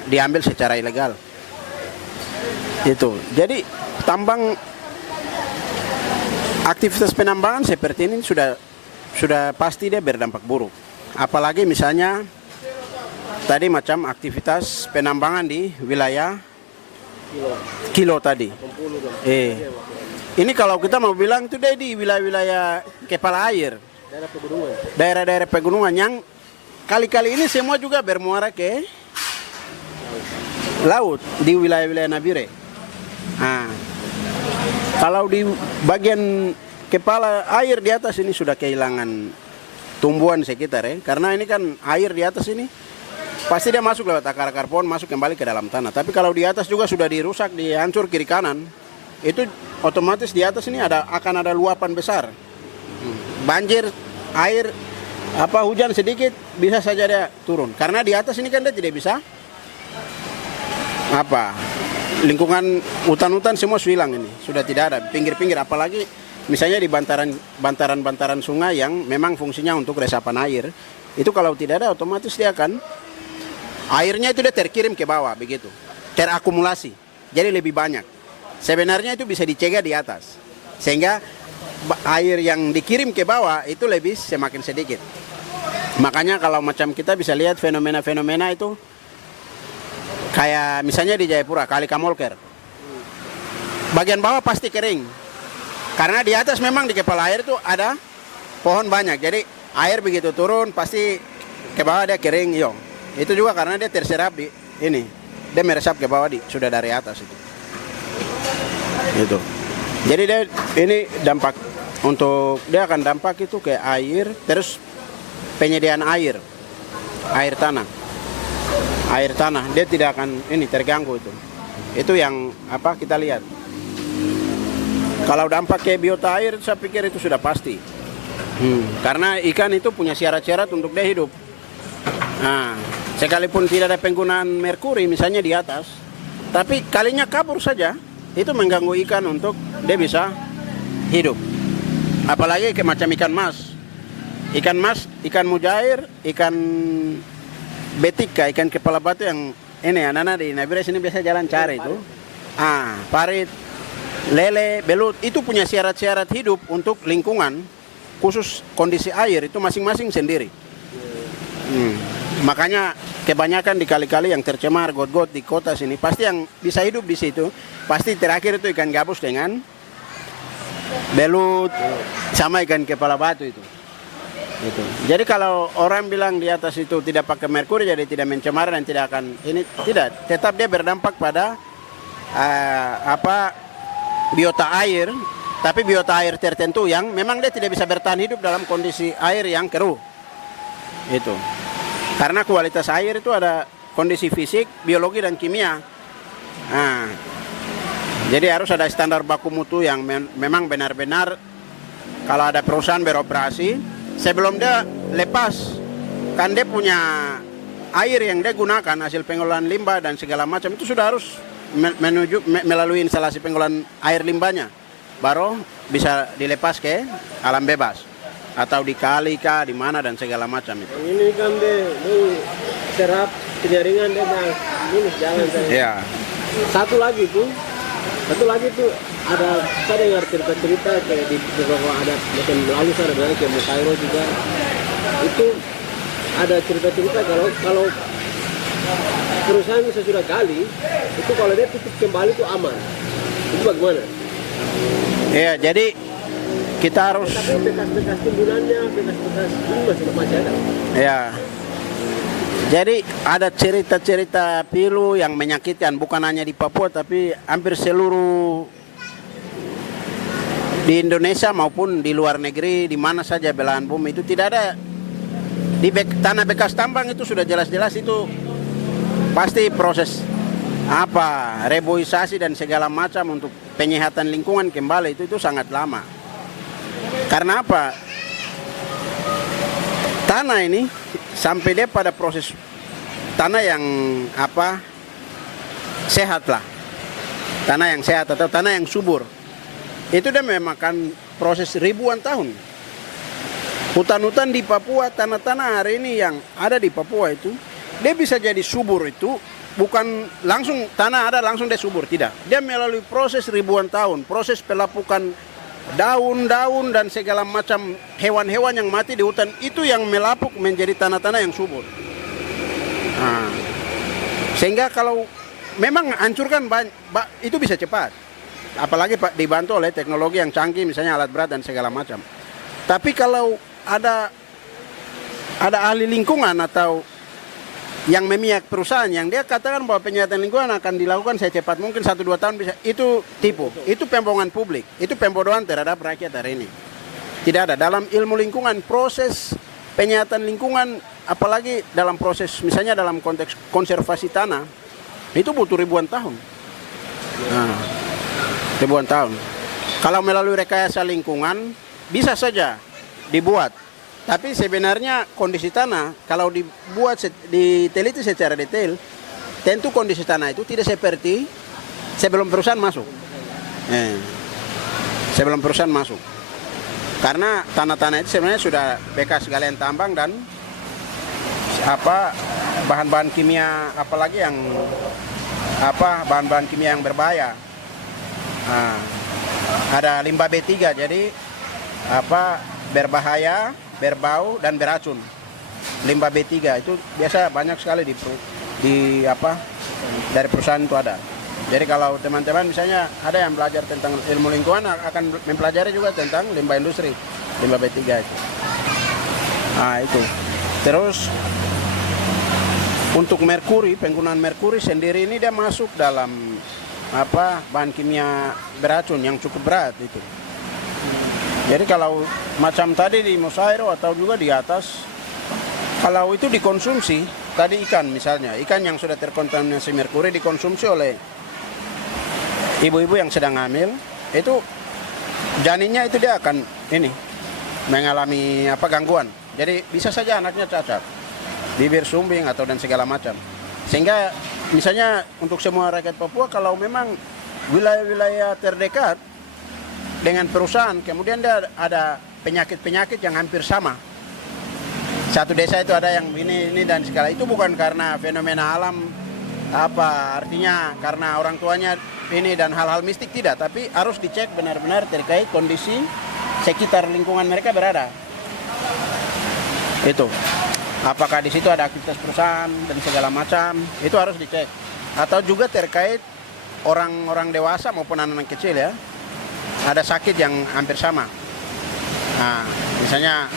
diambil secara ilegal. Itu. Jadi aktivitas penambangan seperti ini sudah pasti dia berdampak buruk. Apalagi misalnya tadi macam aktivitas penambangan di wilayah Kilo tadi. Ini kalau kita mau bilang itu dia di wilayah-wilayah kepala air. Daerah-daerah pegunungan yang kali-kali ini semua juga bermuara ke laut di wilayah-wilayah Nabire. Nah, kalau di bagian kepala air di atas ini sudah kehilangan tumbuhan sekitar ya, karena ini kan air di atas ini pasti dia masuk lewat akar-akar pohon masuk kembali ke dalam tanah. Tapi kalau di atas juga sudah dirusak, dihancur kiri kanan, itu otomatis di atas ini akan ada luapan besar. Banjir, air, hujan sedikit bisa saja dia turun. Karena di atas ini kan dia tidak bisa lingkungan hutan-hutan semua hilang ini, sudah tidak ada pinggir-pinggir, apalagi misalnya di bantaran sungai yang memang fungsinya untuk resapan air, itu kalau tidak ada otomatis dia akan airnya itu dia terkirim ke bawah begitu, terakumulasi, jadi lebih banyak. Sebenarnya itu bisa dicegah di atas, sehingga air yang dikirim ke bawah itu lebih semakin sedikit. Makanya kalau macam kita bisa lihat fenomena-fenomena itu kayak misalnya di Jayapura, Kali Kamolker. Bagian bawah pasti kering. Karena di atas memang di kepala air itu ada pohon banyak. Jadi air begitu turun pasti ke bawah dia kering. Itu juga karena dia terserap di ini. Dia meresap ke bawah sudah dari atas itu. Gitu. Jadi dia ini dampak dia akan dampak itu ke air, terus penyediaan air tanah. Air tanah dia tidak akan terganggu itu yang kita lihat. Kalau dampak ke biota air saya pikir itu sudah pasti, karena ikan itu punya syarat-syarat untuk dia hidup. Nah, sekalipun tidak ada penggunaan merkuri misalnya di atas, tapi kalinya kabur saja itu mengganggu ikan untuk dia bisa hidup. Apalagi macam ikan mas, ikan mujair, ikan betika, ikan kepala batu yang ini anak-anak di Nabire sini biasa jalan cari itu. Parit, lele, belut itu punya syarat-syarat hidup untuk lingkungan khusus kondisi air itu masing-masing sendiri. Makanya kebanyakan di kali-kali yang tercemar got-got di kota sini pasti yang bisa hidup di situ pasti terakhir itu ikan gabus dengan belut sama ikan kepala batu itu. Jadi kalau orang bilang di atas itu tidak pakai merkuri jadi tidak mencemar dan tidak akan tidak, tetap dia berdampak pada biota air, tapi biota air tertentu yang memang dia tidak bisa bertahan hidup dalam kondisi air yang keruh. Itu. Karena kualitas air itu ada kondisi fisik, biologi dan kimia. Jadi harus ada standar baku mutu yang memang benar-benar kalau ada perusahaan beroperasi sebelum dia lepas, kan dia punya air yang dia gunakan hasil pengolahan limbah dan segala macam itu sudah harus melalui instalasi pengolahan air limbahnya, baru bisa dilepas ke alam bebas atau di kali kah di mana dan segala macam itu. Ini kan dia serap penyaringan dia ini jalan saya. Ya. Satu lagi tuh ada saya dengar cerita-cerita kayak di beberapa ada macam lalu saya dengar kayak Mukairo juga itu ada cerita-cerita kalau perusahaan bisa sudah gali itu kalau dia tutup kembali itu aman. Itu bagaimana? Ya, jadi kita harus. Tapi bekas-bekas timbunannya, bekas-bekas ini masih ada. Ya. Jadi ada cerita-cerita pilu yang menyakitkan bukan hanya di Papua tapi hampir seluruh di Indonesia maupun di luar negeri di mana saja belahan bumi itu tidak ada di tanah bekas tambang itu sudah jelas-jelas itu pasti proses reboisasi dan segala macam untuk penyehatan lingkungan kembali itu sangat lama. Karena apa? Tanah ini sampai dia pada proses tanah yang sehat lah, tanah yang sehat atau tanah yang subur itu dia memakan proses ribuan tahun. Hutan-hutan di Papua, tanah-tanah hari ini yang ada di Papua itu dia bisa jadi subur itu bukan langsung tanah ada langsung dia subur, tidak, dia melalui proses ribuan tahun, proses pelapukan daun-daun dan segala macam hewan-hewan yang mati di hutan itu yang melapuk menjadi tanah-tanah yang subur. Sehingga kalau memang hancurkan itu bisa cepat, apalagi dibantu oleh teknologi yang canggih misalnya alat berat dan segala macam. Tapi kalau ada ada ahli lingkungan atau yang memihak perusahaan yang dia katakan bahwa penyihatan lingkungan akan dilakukan secepat mungkin 1-2 tahun bisa, itu tipu, itu pembohongan publik, itu pembodohan terhadap rakyat hari ini. Tidak ada dalam ilmu lingkungan proses penyihatan lingkungan, apalagi dalam proses misalnya dalam konteks konservasi tanah itu butuh ribuan tahun. Nah, ribuan tahun. Kalau melalui rekayasa lingkungan bisa saja dibuat. Tapi sebenarnya kondisi tanah kalau dibuat diteliti secara detail, tentu kondisi tanah itu tidak seperti sebelum perusahaan masuk. Sebelum perusahaan masuk. Karena tanah-tanah itu sebenarnya sudah bekas galian tambang dan bahan-bahan kimia, apalagi yang bahan-bahan kimia yang berbahaya. Nah, ada limbah B3, jadi berbahaya, berbau dan beracun. Limbah B3 itu biasa banyak sekali dari perusahaan itu ada. Jadi kalau teman-teman misalnya ada yang belajar tentang ilmu lingkungan akan mempelajari juga tentang limbah industri, limbah B3 itu. Nah, itu. Terus untuk merkuri, penggunaan merkuri sendiri ini dia masuk dalam bahan kimia beracun yang cukup berat itu. Jadi kalau macam tadi di Musairo atau juga di atas, kalau itu dikonsumsi, tadi ikan misalnya, ikan yang sudah terkontaminasi merkuri dikonsumsi oleh ibu-ibu yang sedang hamil, itu janinnya itu dia akan mengalami gangguan. Jadi bisa saja anaknya cacat, bibir sumbing atau dan segala macam. Sehingga misalnya untuk semua rakyat Papua kalau memang wilayah-wilayah terdekat dengan perusahaan, kemudian dia ada penyakit-penyakit yang hampir sama. Satu desa itu ada yang ini dan segala, itu bukan karena fenomena alam artinya karena orang tuanya ini dan hal-hal mistik, tidak, tapi harus dicek benar-benar terkait kondisi sekitar lingkungan mereka berada. Itu. Apakah di situ ada aktivitas perusahaan dan segala macam, itu harus dicek. Atau juga terkait orang-orang dewasa maupun anak-anak kecil ya. Ada sakit yang hampir sama. Nah, misalnya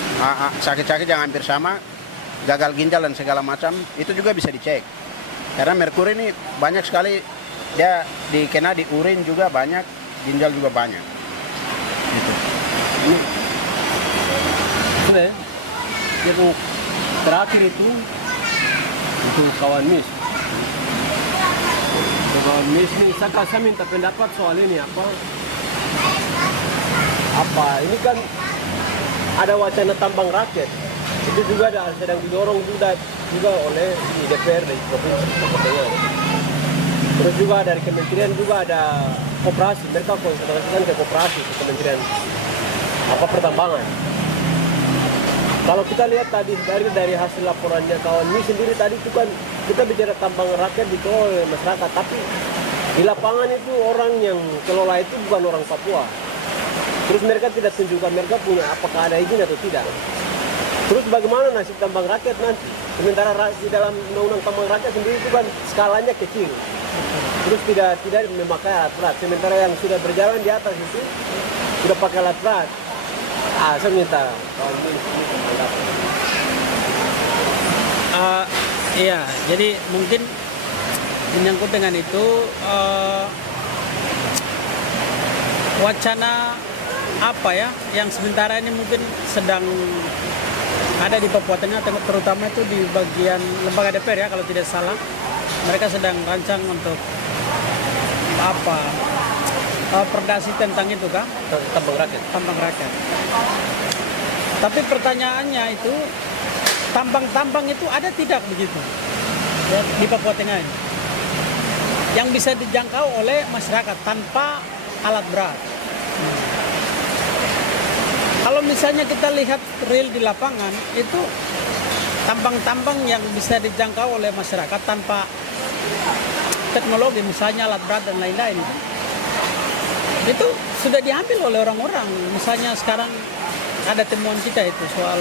sakit-sakit yang hampir sama, gagal ginjal dan segala macam, itu juga bisa dicek. Karena merkuri ini banyak sekali, dia dikena di urin juga banyak, ginjal juga banyak. Gitu. Sudah ya? Yang terakhir itu untuk kawan mis. Untuk kawan mis ini saya minta pendapat soal ini ini kan ada wacana tambang rakyat, itu juga sedang didorong juga oleh DPR di Provinsi Papua Tengah. Terus juga dari kementerian juga ada koperasi, mereka konsentrasikan ke koperasi, ke kementerian pertambangan. Kalau kita lihat tadi dari hasil laporannya kawan ini sendiri tadi itu kan kita bicara tambang rakyat dikelola oleh masyarakat, tapi di lapangan itu orang yang kelola itu bukan orang Papua. Terus mereka tidak tunjukkan mereka punya apakah ada izin atau tidak. Terus bagaimana nasib tambang rakyat nanti? Sementara di dalam undang-undang tambang rakyat sendiri itu kan skalanya kecil. Terus tidak memakai alat berat. Sementara yang sudah berjalan di atas itu sudah pakai alat berat. Saya minta kawan ini pendapat. Iya, jadi mungkin menyangkut dengan itu wacana yang sementara ini mungkin sedang ada di Papua Tengah, terutama itu di bagian lembaga DPR ya kalau tidak salah, mereka sedang rancang untuk perdasi tentang itu kan tambang rakyat. Tapi pertanyaannya itu tambang itu ada tidak begitu ya, di Papua Tengah ini yang bisa dijangkau oleh masyarakat tanpa alat berat. Kalau misalnya kita lihat real di lapangan, itu tambang-tambang yang bisa dijangkau oleh masyarakat tanpa teknologi, misalnya alat berat dan lain-lain. Itu sudah diambil oleh orang-orang. Misalnya sekarang ada temuan kita itu soal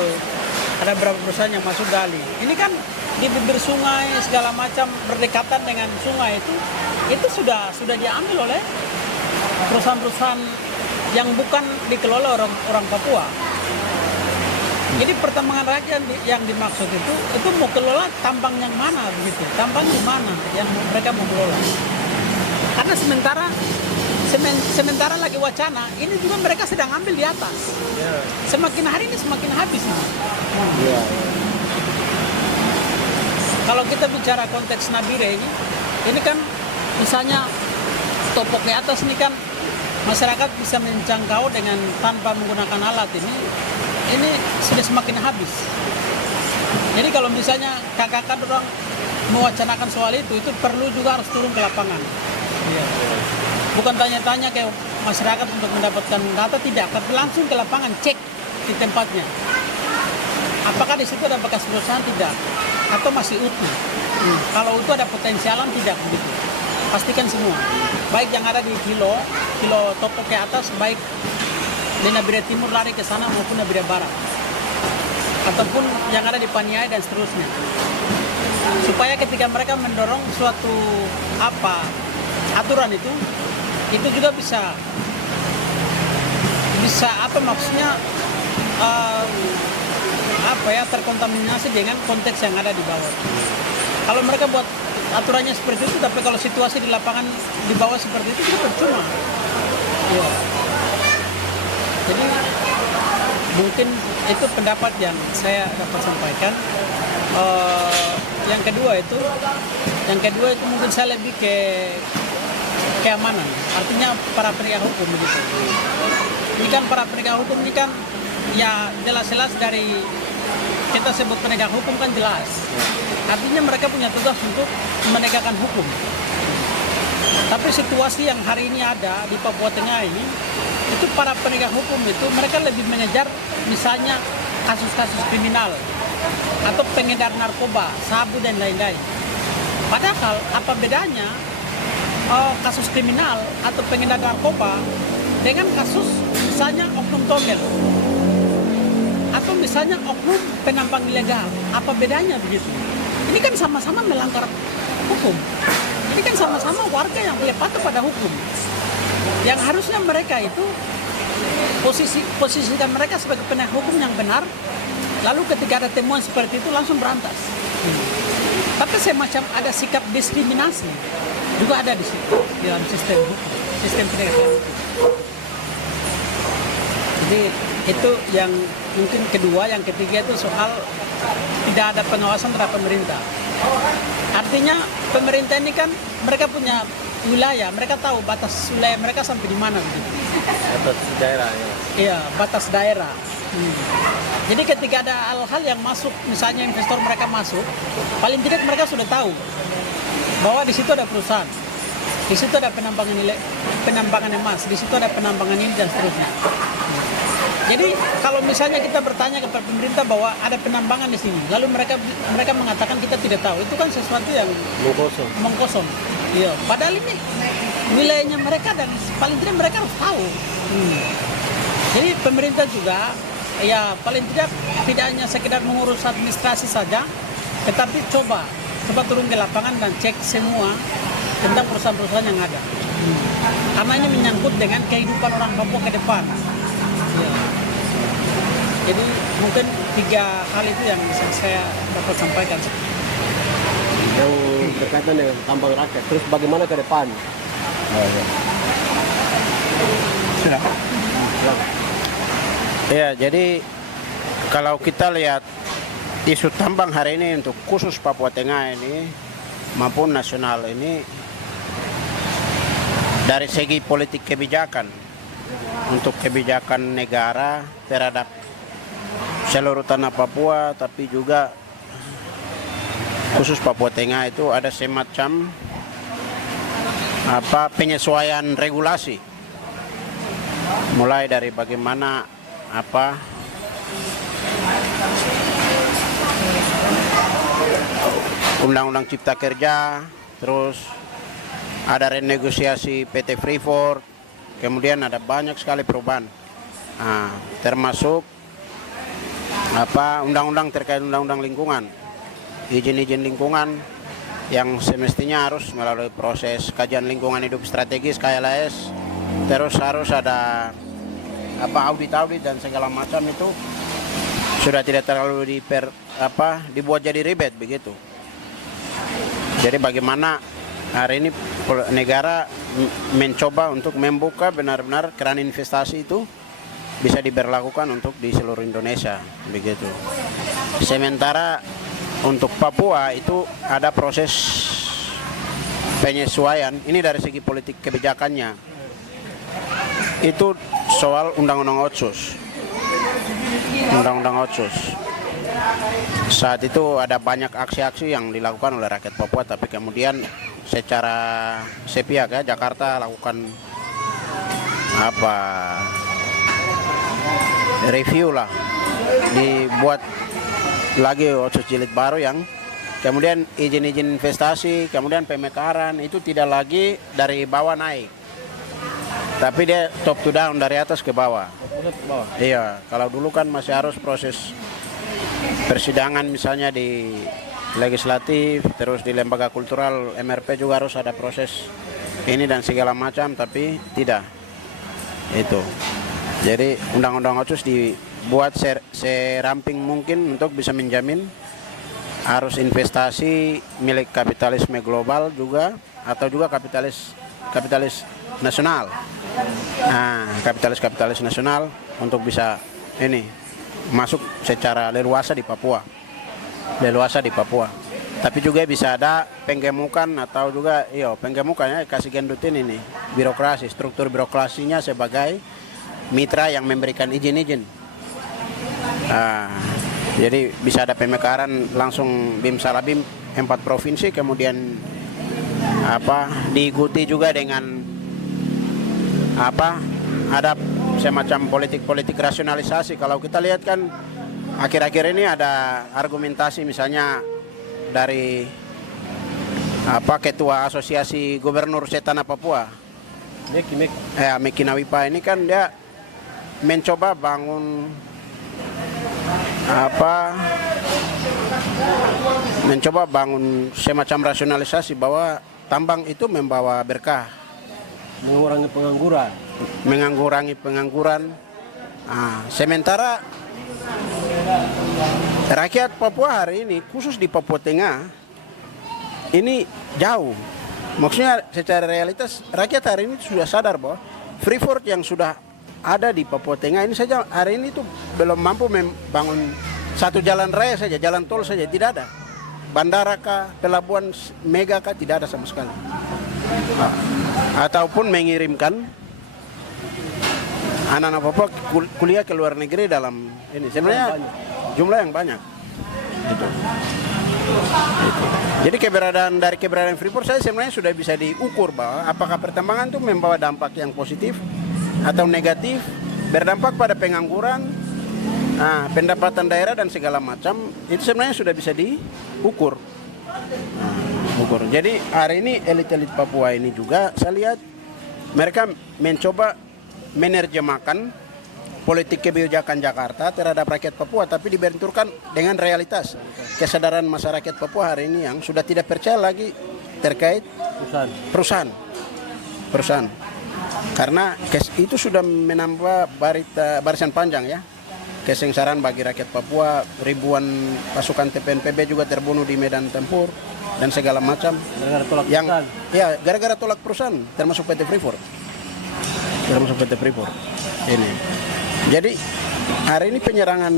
ada beberapa perusahaan yang masuk gali. Ini kan di bibir sungai segala macam berdekatan dengan sungai itu sudah diambil oleh perusahaan-perusahaan yang bukan dikelola orang Papua. Jadi pertambangan rakyat yang dimaksud itu mau kelola tambang yang mana begitu? Tambang di mana yang mereka mau kelola? Karena sementara lagi wacana, ini juga mereka sedang ambil di atas. Semakin hari ini semakin habis. Kalau kita bicara konteks Nabire ini kan misalnya topok ke atas ini kan masyarakat bisa menjangkau dengan tanpa menggunakan alat ini sudah semakin habis. Jadi kalau misalnya kakak-kakak orang mewacanakan soal itu perlu juga harus turun ke lapangan. Bukan tanya-tanya ke masyarakat untuk mendapatkan data, tidak, tapi langsung ke lapangan, cek di tempatnya. Apakah di situ ada bekas perusahaan? Tidak. Atau masih utuh? Kalau utuh ada potensialan? Tidak begitu. Pastikan semua. Baik yang ada di kilo toko ke atas, baik di Nabire Timur lari ke sana maupun Nabire Barat. Ataupun yang ada di Paniai dan seterusnya. Supaya ketika mereka mendorong suatu aturan itu juga bisa apa maksudnya terkontaminasi dengan konteks yang ada di bawah. Kalau mereka buat aturannya seperti itu, tapi kalau situasi di lapangan di bawah seperti itu percuma. Ya. Jadi mungkin itu pendapat yang saya dapat sampaikan. Yang kedua itu mungkin saya lebih ke keamanan. Artinya para penegak hukum begitu. Ini kan para penegak hukum ini kan ya jelas-jelas dari kita sebut penegak hukum kan jelas. Artinya mereka punya tugas untuk menegakkan hukum. Tapi situasi yang hari ini ada di Papua Tengah ini, itu para penegak hukum itu mereka lebih mengejar misalnya kasus-kasus kriminal atau pengedar narkoba, sabu dan lain-lain. Padahal apa bedanya kasus kriminal atau pengedar narkoba dengan kasus misalnya oknum togel atau misalnya oknum penambang ilegal? Apa bedanya begitu? Ini kan sama-sama melanggar hukum. Ini kan sama-sama warga yang boleh patuh pada hukum. Yang harusnya mereka itu posisikan mereka sebagai penegak hukum yang benar. Lalu ketika ada temuan seperti itu langsung berantas. Tapi semacam ada sikap diskriminasi juga ada di situ dalam sistem hukum, sistem penegakan hukum. Jadi itu yang mungkin kedua, yang ketiga itu soal tidak ada pengawasan terhadap pemerintah. Artinya pemerintah ini kan mereka punya wilayah, mereka tahu batas wilayah mereka sampai di mana begitu. Batas daerah ya. Iya, batas daerah. Jadi ketika ada hal-hal yang masuk, misalnya investor mereka masuk, paling tidak mereka sudah tahu bahwa di situ ada perusahaan, di situ ada penambangan emas, di situ ada penambangan ini dan seterusnya. Jadi kalau misalnya kita bertanya kepada pemerintah bahwa ada penambangan di sini, lalu mereka mengatakan kita tidak tahu, itu kan sesuatu yang mengkosong. Iya, padahal ini wilayahnya mereka dan paling tidak mereka harus tahu. Jadi pemerintah juga ya paling tidak hanya sekedar mengurus administrasi saja, tetapi coba turun ke lapangan dan cek semua tentang perusahaan-perusahaan yang ada. Karena ini menyangkut dengan kehidupan orang Papua ke depan. Ya. Jadi mungkin 3 hal itu yang bisa saya dapat sampaikan. Yang berkaitan dengan tambang rakyat. Terus bagaimana ke depan? Sudah. Ya, jadi kalau kita lihat isu tambang hari ini untuk khusus Papua Tengah ini maupun nasional ini dari segi politik kebijakan untuk kebijakan negara terhadap seluruh tanah Papua, tapi juga khusus Papua Tengah itu ada semacam penyesuaian regulasi, mulai dari bagaimana Undang-Undang Cipta Kerja, terus ada renegosiasi PT Freeport, kemudian ada banyak sekali perubahan, termasuk undang-undang terkait undang-undang lingkungan, izin-izin lingkungan yang semestinya harus melalui proses kajian lingkungan hidup strategis KLHS, terus harus ada audit dan segala macam itu sudah tidak terlalu dibuat jadi ribet begitu. Jadi bagaimana hari ini negara mencoba untuk membuka benar-benar keran investasi itu bisa diberlakukan untuk di seluruh Indonesia begitu. Sementara untuk Papua itu ada proses penyesuaian. Ini dari segi politik kebijakannya. Itu soal Undang-Undang Otsus. Undang-Undang Otsus. Saat itu ada banyak aksi-aksi yang dilakukan oleh rakyat Papua, tapi kemudian secara sepihak ya Jakarta lakukan review lah, dibuat lagi Otsus jilid baru yang kemudian izin-izin investasi, kemudian pemekaran itu tidak lagi dari bawah naik, tapi dia top to down, dari atas ke bawah. Iya, kalau dulu kan masih harus proses persidangan misalnya di legislatif, terus di lembaga kultural, MRP juga harus ada proses ini dan segala macam, tapi tidak. Itu. Jadi Undang-Undang Otsus dibuat seramping mungkin untuk bisa menjamin arus investasi milik kapitalisme global juga, atau juga kapitalis nasional. Nah, kapitalis nasional untuk bisa ini masuk secara leluasa di Papua. Tapi juga bisa ada penggemukan atau juga penggemukannya kasih gendutin ini birokrasi, struktur birokrasinya sebagai mitra yang memberikan izin-izin. Jadi bisa ada pemekaran langsung bim salabim 4 provinsi, kemudian diikuti juga dengan ada semacam politik rasionalisasi. Kalau kita lihat kan akhir-akhir ini ada argumentasi misalnya dari ketua asosiasi gubernur Setanah Papua, Meki Nawipa, ini kan dia mencoba bangun semacam rasionalisasi bahwa tambang itu membawa berkah, mengurangi pengangguran. Sementara rakyat Papua hari ini, khusus di Papua Tengah, ini jauh. Maksudnya secara realitas rakyat hari ini sudah sadar bahwa Freeport yang sudah ada di Papua Tengah ini saja hari ini tuh belum mampu membangun satu jalan raya saja, jalan tol saja tidak ada. Bandara kah, pelabuhan mega kah, tidak ada sama sekali. Ataupun mengirimkan anak-anak Papua kuliah ke luar negeri dalam ini. Sebenarnya jumlah yang banyak. Gitu. Jadi keberadaan Freeport saya sebenarnya sudah bisa diukur bahwa apakah pertambangan itu membawa dampak yang positif atau negatif, berdampak pada pengangguran, pendapatan daerah dan segala macam, itu sebenarnya sudah bisa diukur. Jadi hari ini elit-elit Papua ini juga saya lihat mereka mencoba menerjemahkan politik kebijakan Jakarta terhadap rakyat Papua, tapi dibenturkan dengan realitas kesadaran masyarakat Papua hari ini yang sudah tidak percaya lagi terkait perusahaan. Karena itu sudah menambah barisan panjang ya, kesengsaraan bagi rakyat Papua. Ribuan pasukan TPNPB juga terbunuh di medan tempur dan segala macam. Gara-gara tolak perusahaan, termasuk PT Freeport. Ini. Jadi hari ini penyerangan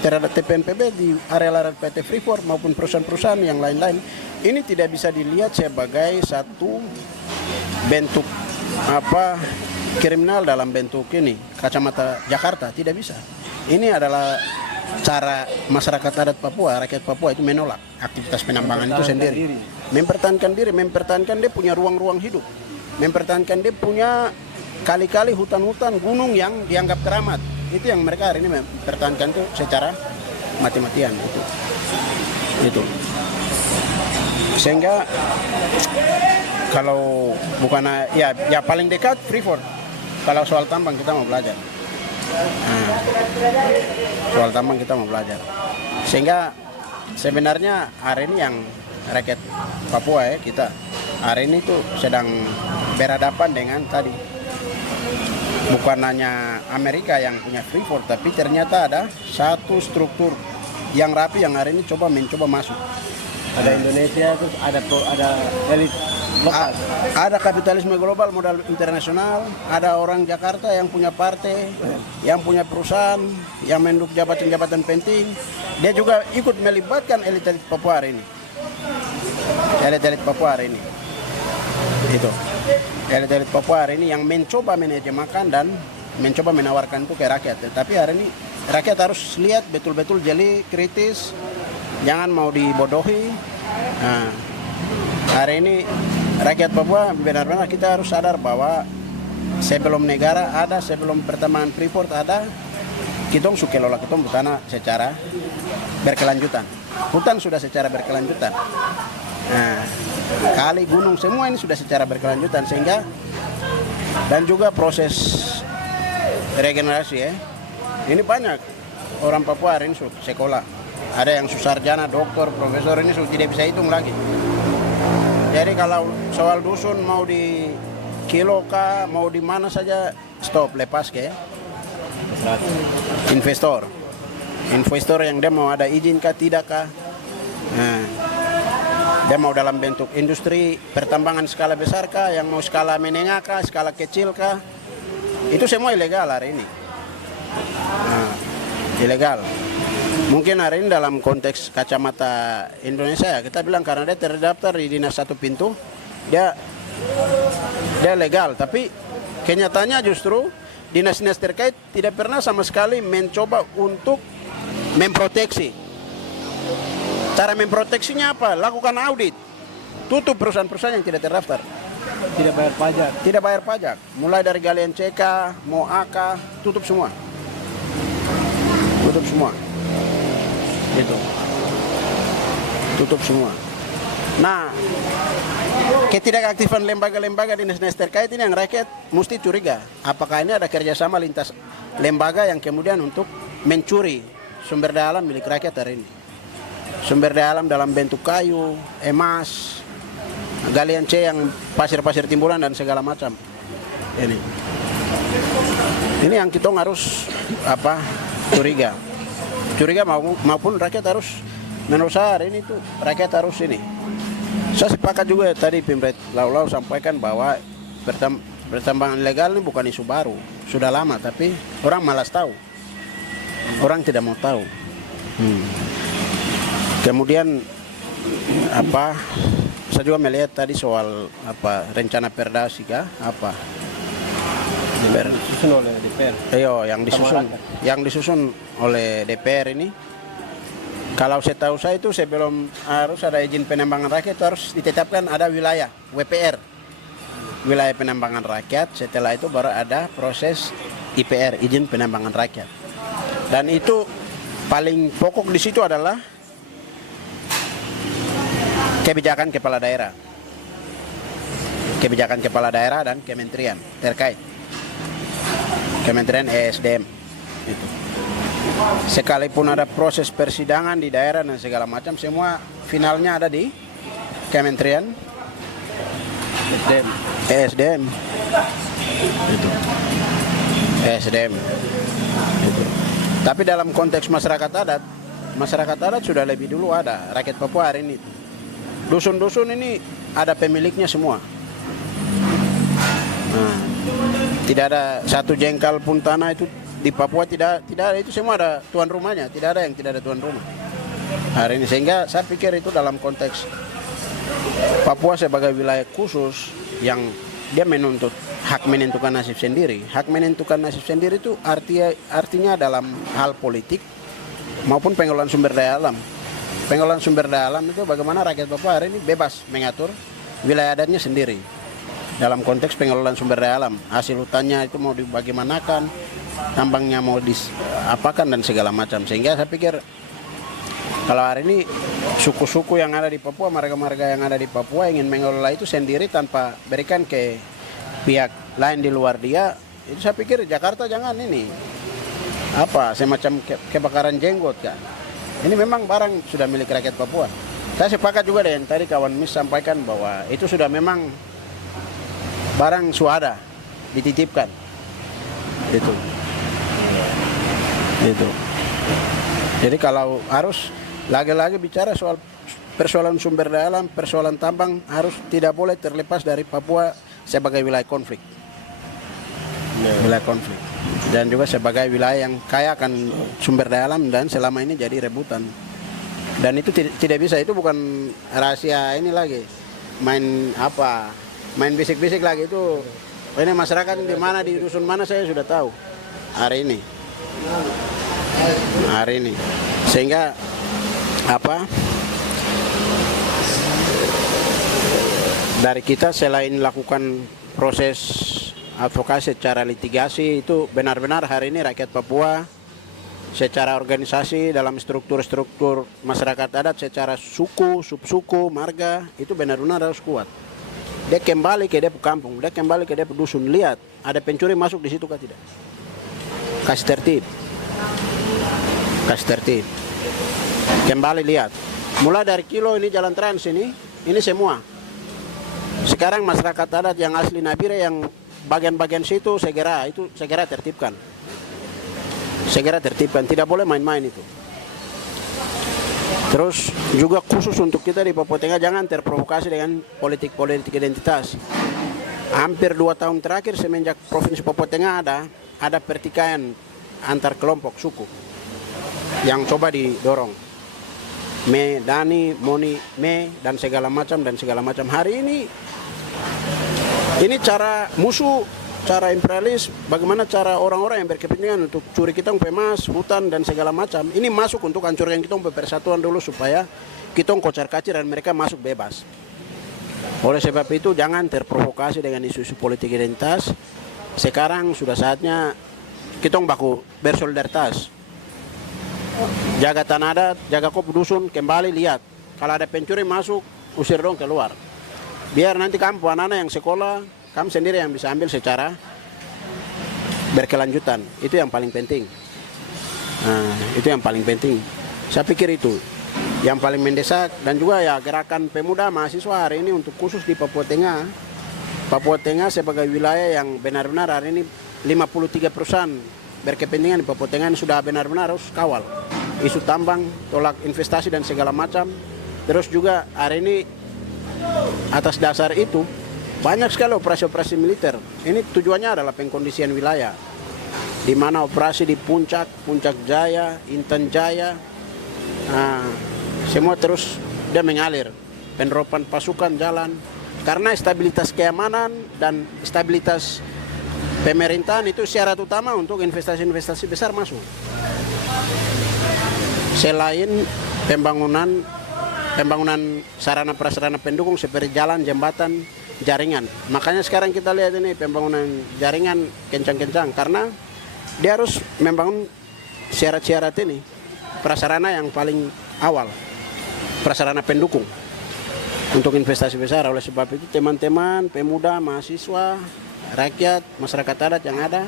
terhadap TPNPB di area PT Freeport maupun perusahaan-perusahaan yang lain-lain ini tidak bisa dilihat sebagai satu bentuk kriminal dalam bentuk ini kacamata Jakarta, tidak bisa. Ini adalah cara masyarakat adat Papua, rakyat Papua itu menolak aktivitas penambangan itu sendiri, mempertahankan dia punya ruang-ruang hidup, mempertahankan dia punya kali-kali hutan-hutan gunung yang dianggap keramat. Itu yang mereka hari ini mempertahankan itu secara mati-matian itu. Sehingga kalau bukan ya paling dekat Freeport. Kalau soal tambang kita mau belajar. Sehingga sebenarnya hari ini yang rakyat Papua kita hari ini tuh sedang berhadapan dengan tadi bukan hanya Amerika yang punya Freeport, tapi ternyata ada satu struktur yang rapi yang hari ini mencoba masuk. Ada Indonesia, terus ada elit lokal. Ada kapitalisme global modal internasional, ada orang Jakarta yang punya partai, yang punya perusahaan, yang menduk jabatan-jabatan penting. Dia juga ikut melibatkan elit-elit Papua hari ini. Elit-elit Papua hari ini. Itu. Elit-elit Papua hari ini yang mencoba menjemakan dan mencoba menawarkan itu ke rakyat. Tapi hari ini rakyat harus lihat betul-betul jeli, kritis, jangan mau dibodohi. Nah, hari ini rakyat Papua benar-benar kita harus sadar bahwa sebelum negara ada, sebelum pertambangan Freeport ada, kita suka kelola kita tanah secara berkelanjutan. Hutan sudah secara berkelanjutan. Nah, kali, gunung, semua ini sudah secara berkelanjutan sehingga dan juga proses regenerasi ya. Ini banyak orang Papua hari ini sekolah. Ada yang susarjana, doktor, profesor, ini sudah tidak bisa hitung lagi. Jadi kalau soal dusun mau di kilo kah, mau di mana saja stop, lepas ke investor. Investor yang dia mau ada izin kah, tidak kah. Nah, dia mau dalam bentuk industri pertambangan skala besar kah, yang mau skala menengah kah, skala kecil kah. Itu semua ilegal hari ini. Nah, ilegal. Mungkin hari ini dalam konteks kacamata Indonesia ya, kita bilang karena dia terdaftar di dinas satu pintu, dia legal. Tapi kenyataannya justru dinas-dinas terkait tidak pernah sama sekali mencoba untuk memproteksi. Cara memproteksinya apa? Lakukan audit. Tutup perusahaan-perusahaan yang tidak terdaftar. Tidak bayar pajak. Tidak bayar pajak. Mulai dari galian CK, mau AK, tutup semua. Tutup semua. Gitu. Tutup semua. Nah, ketidakaktifan lembaga-lembaga dinas-dinas terkait ini yang rakyat mesti curiga. Apakah ini ada kerjasama lintas lembaga yang kemudian untuk mencuri sumber daya alam milik rakyat hari ini? Sumber daya alam dalam bentuk kayu, emas, galian C yang pasir-pasir timbulan dan segala macam. Ini yang kita harus curiga. Curiga maupun rakyat harus menurut saya hari ini tuh rakyat harus ini. Saya sepakat juga tadi Pimret Lau sampaikan bahwa pertambangan ilegal ini bukan isu baru, sudah lama tapi orang malas tahu. Orang tidak mau tahu. Kemudian saya juga melihat tadi soal rencana Perdasi kah Disusun oleh DPR. Yang disusun oleh DPR ini. Kalau setahu saya itu sebelum harus ada izin penambangan rakyat harus ditetapkan ada wilayah WPR, wilayah penambangan rakyat. Setelah itu baru ada proses IPR, izin penambangan rakyat. Dan itu paling pokok di situ adalah kebijakan kepala daerah, dan kementerian terkait. Kementerian ESDM itu. Sekalipun ada proses persidangan di daerah dan segala macam, semua finalnya ada di Kementerian ESDM itu. ESDM itu. Tapi dalam konteks masyarakat adat sudah lebih dulu ada. Rakyat Papua hari ini dusun-dusun ini ada pemiliknya semua. Nah, tidak ada satu jengkal pun tanah itu di Papua tidak ada, itu semua ada tuan rumahnya, tidak ada yang tidak ada tuan rumah hari ini. Sehingga saya pikir itu dalam konteks Papua sebagai wilayah khusus yang dia menuntut hak menentukan nasib sendiri. Hak menentukan nasib sendiri itu artinya dalam hal politik maupun pengelolaan sumber daya alam. Pengelolaan sumber daya alam itu bagaimana rakyat Papua hari ini bebas mengatur wilayah adatnya sendiri. Dalam konteks pengelolaan sumber daya alam, hasil hutannya itu mau dibagaimanakan, tambangnya mau diapakan dan segala macam. Sehingga saya pikir kalau hari ini suku-suku yang ada di Papua, marga-marga yang ada di Papua ingin mengelola itu sendiri tanpa berikan ke pihak lain di luar dia, itu saya pikir Jakarta jangan ini semacam kebakaran jenggot kan. Ini memang barang sudah milik rakyat Papua. Saya sepakat juga dengan tadi kawan Mis sampaikan bahwa itu sudah memang barang suada dititipkan Itu. Jadi kalau harus lagi-lagi bicara soal persoalan sumber daya alam, persoalan tambang harus tidak boleh terlepas dari Papua sebagai wilayah konflik. Wilayah konflik. Dan juga sebagai wilayah yang kaya akan sumber daya alam dan selama ini jadi rebutan. Dan itu tidak bisa, itu bukan rahasia ini lagi. Main bisik-bisik lagi itu. Ini masyarakat di mana, di dusun mana saya sudah tahu hari ini. Sehingga dari kita selain lakukan proses advokasi secara litigasi, itu benar-benar hari ini rakyat Papua secara organisasi dalam struktur-struktur masyarakat adat, secara suku, subsuku, marga, itu benar-benar harus kuat. Dia kembali ke dia kampung, dia kembali ke dia dusun, lihat ada pencuri masuk di situ kah tidak? Kasih tertib. Kembali lihat. Mulai dari kilo ini jalan trans ini semua. Sekarang masyarakat adat yang asli Nabire yang bagian-bagian situ segera tertibkan. Tidak boleh main-main itu. Terus juga khusus untuk kita di Papua Tengah, jangan terprovokasi dengan politik identitas. Hampir 2 tahun terakhir semenjak Provinsi Papua Tengah ada pertikaian antar kelompok suku yang coba didorong. Me, Dani, Moni, Me, dan segala macam. Hari ini cara musuh, cara imperialis, bagaimana cara orang-orang yang berkepentingan untuk curi kita emas, hutan dan segala macam. Ini masuk untuk hancurkan kita persatuan dulu supaya kita kocar-kacir dan mereka masuk bebas. Oleh sebab itu jangan terprovokasi dengan isu-isu politik identitas. Sekarang sudah saatnya kita baku bersolidaritas. Jaga tanah adat, jaga kop dusun, kembali lihat. Kalau ada pencuri masuk, usir dong keluar. Biar nanti kamu anak-anak yang sekolah, kamu sendiri yang bisa ambil secara berkelanjutan. Itu yang paling penting. Saya pikir itu yang paling mendesak. Dan juga ya gerakan pemuda mahasiswa hari ini untuk khusus di Papua Tengah. Papua Tengah sebagai wilayah yang benar-benar hari ini 53% berkepentingan di Papua Tengah sudah benar-benar harus kawal. Isu tambang, tolak investasi dan segala macam. Terus juga hari ini atas dasar itu banyak sekali operasi-operasi militer. Ini tujuannya adalah pengkondisian wilayah. Di mana operasi di Puncak Jaya, Intan Jaya, semua terus dia mengalir. Penerapan pasukan jalan. Karena stabilitas keamanan dan stabilitas pemerintahan itu syarat utama untuk investasi-investasi besar masuk. Selain pembangunan sarana prasarana pendukung seperti jalan, jembatan, jaringan. Makanya sekarang kita lihat ini pembangunan jaringan kencang-kencang karena dia harus membangun syarat-syarat ini, prasarana yang paling awal, prasarana pendukung untuk investasi besar. Oleh sebab itu teman-teman, pemuda, mahasiswa, rakyat, masyarakat adat yang ada,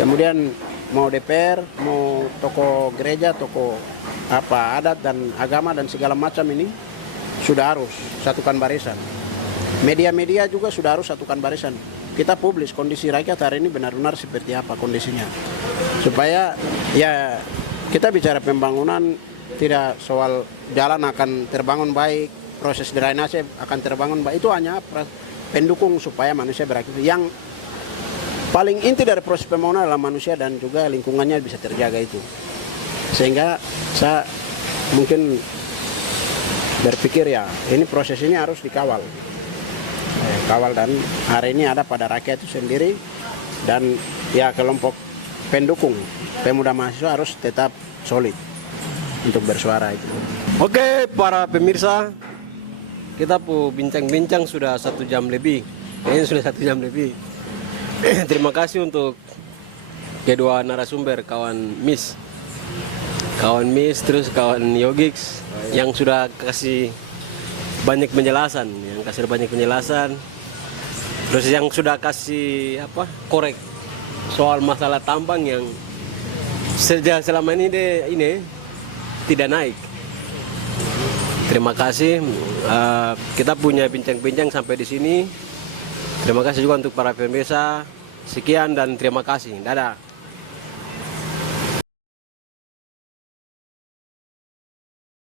kemudian mau DPR, mau toko gereja, toko adat dan agama dan segala macam ini sudah harus satukan barisan. Media-media juga sudah harus satukan barisan. Kita publis kondisi rakyat hari ini benar-benar seperti apa kondisinya. Supaya ya kita bicara pembangunan tidak soal jalan akan terbangun baik, proses drainase akan terbangun baik, itu hanya pendukung supaya manusia beraktivitas. Yang paling inti dari proses pembangunan adalah manusia dan juga lingkungannya bisa terjaga itu. Sehingga saya mungkin berpikir ya ini proses ini harus dikawal. Kawal dan hari ini ada pada rakyat itu sendiri dan ya kelompok pendukung pemuda mahasiswa harus tetap solid untuk bersuara itu. Oke, para pemirsa, kita bincang-bincang sudah 1 jam lebih. Ini sudah 1 jam lebih. Terima kasih untuk kedua narasumber, kawan Miss, terus kawan Yogix yang sudah kasih banyak penjelasan, terus yang sudah kasih korek soal masalah tambang yang selama ini tidak naik. Terima kasih. Kita punya bincang-bincang sampai di sini. Terima kasih juga untuk para pemirsa. Sekian dan terima kasih. Dadah.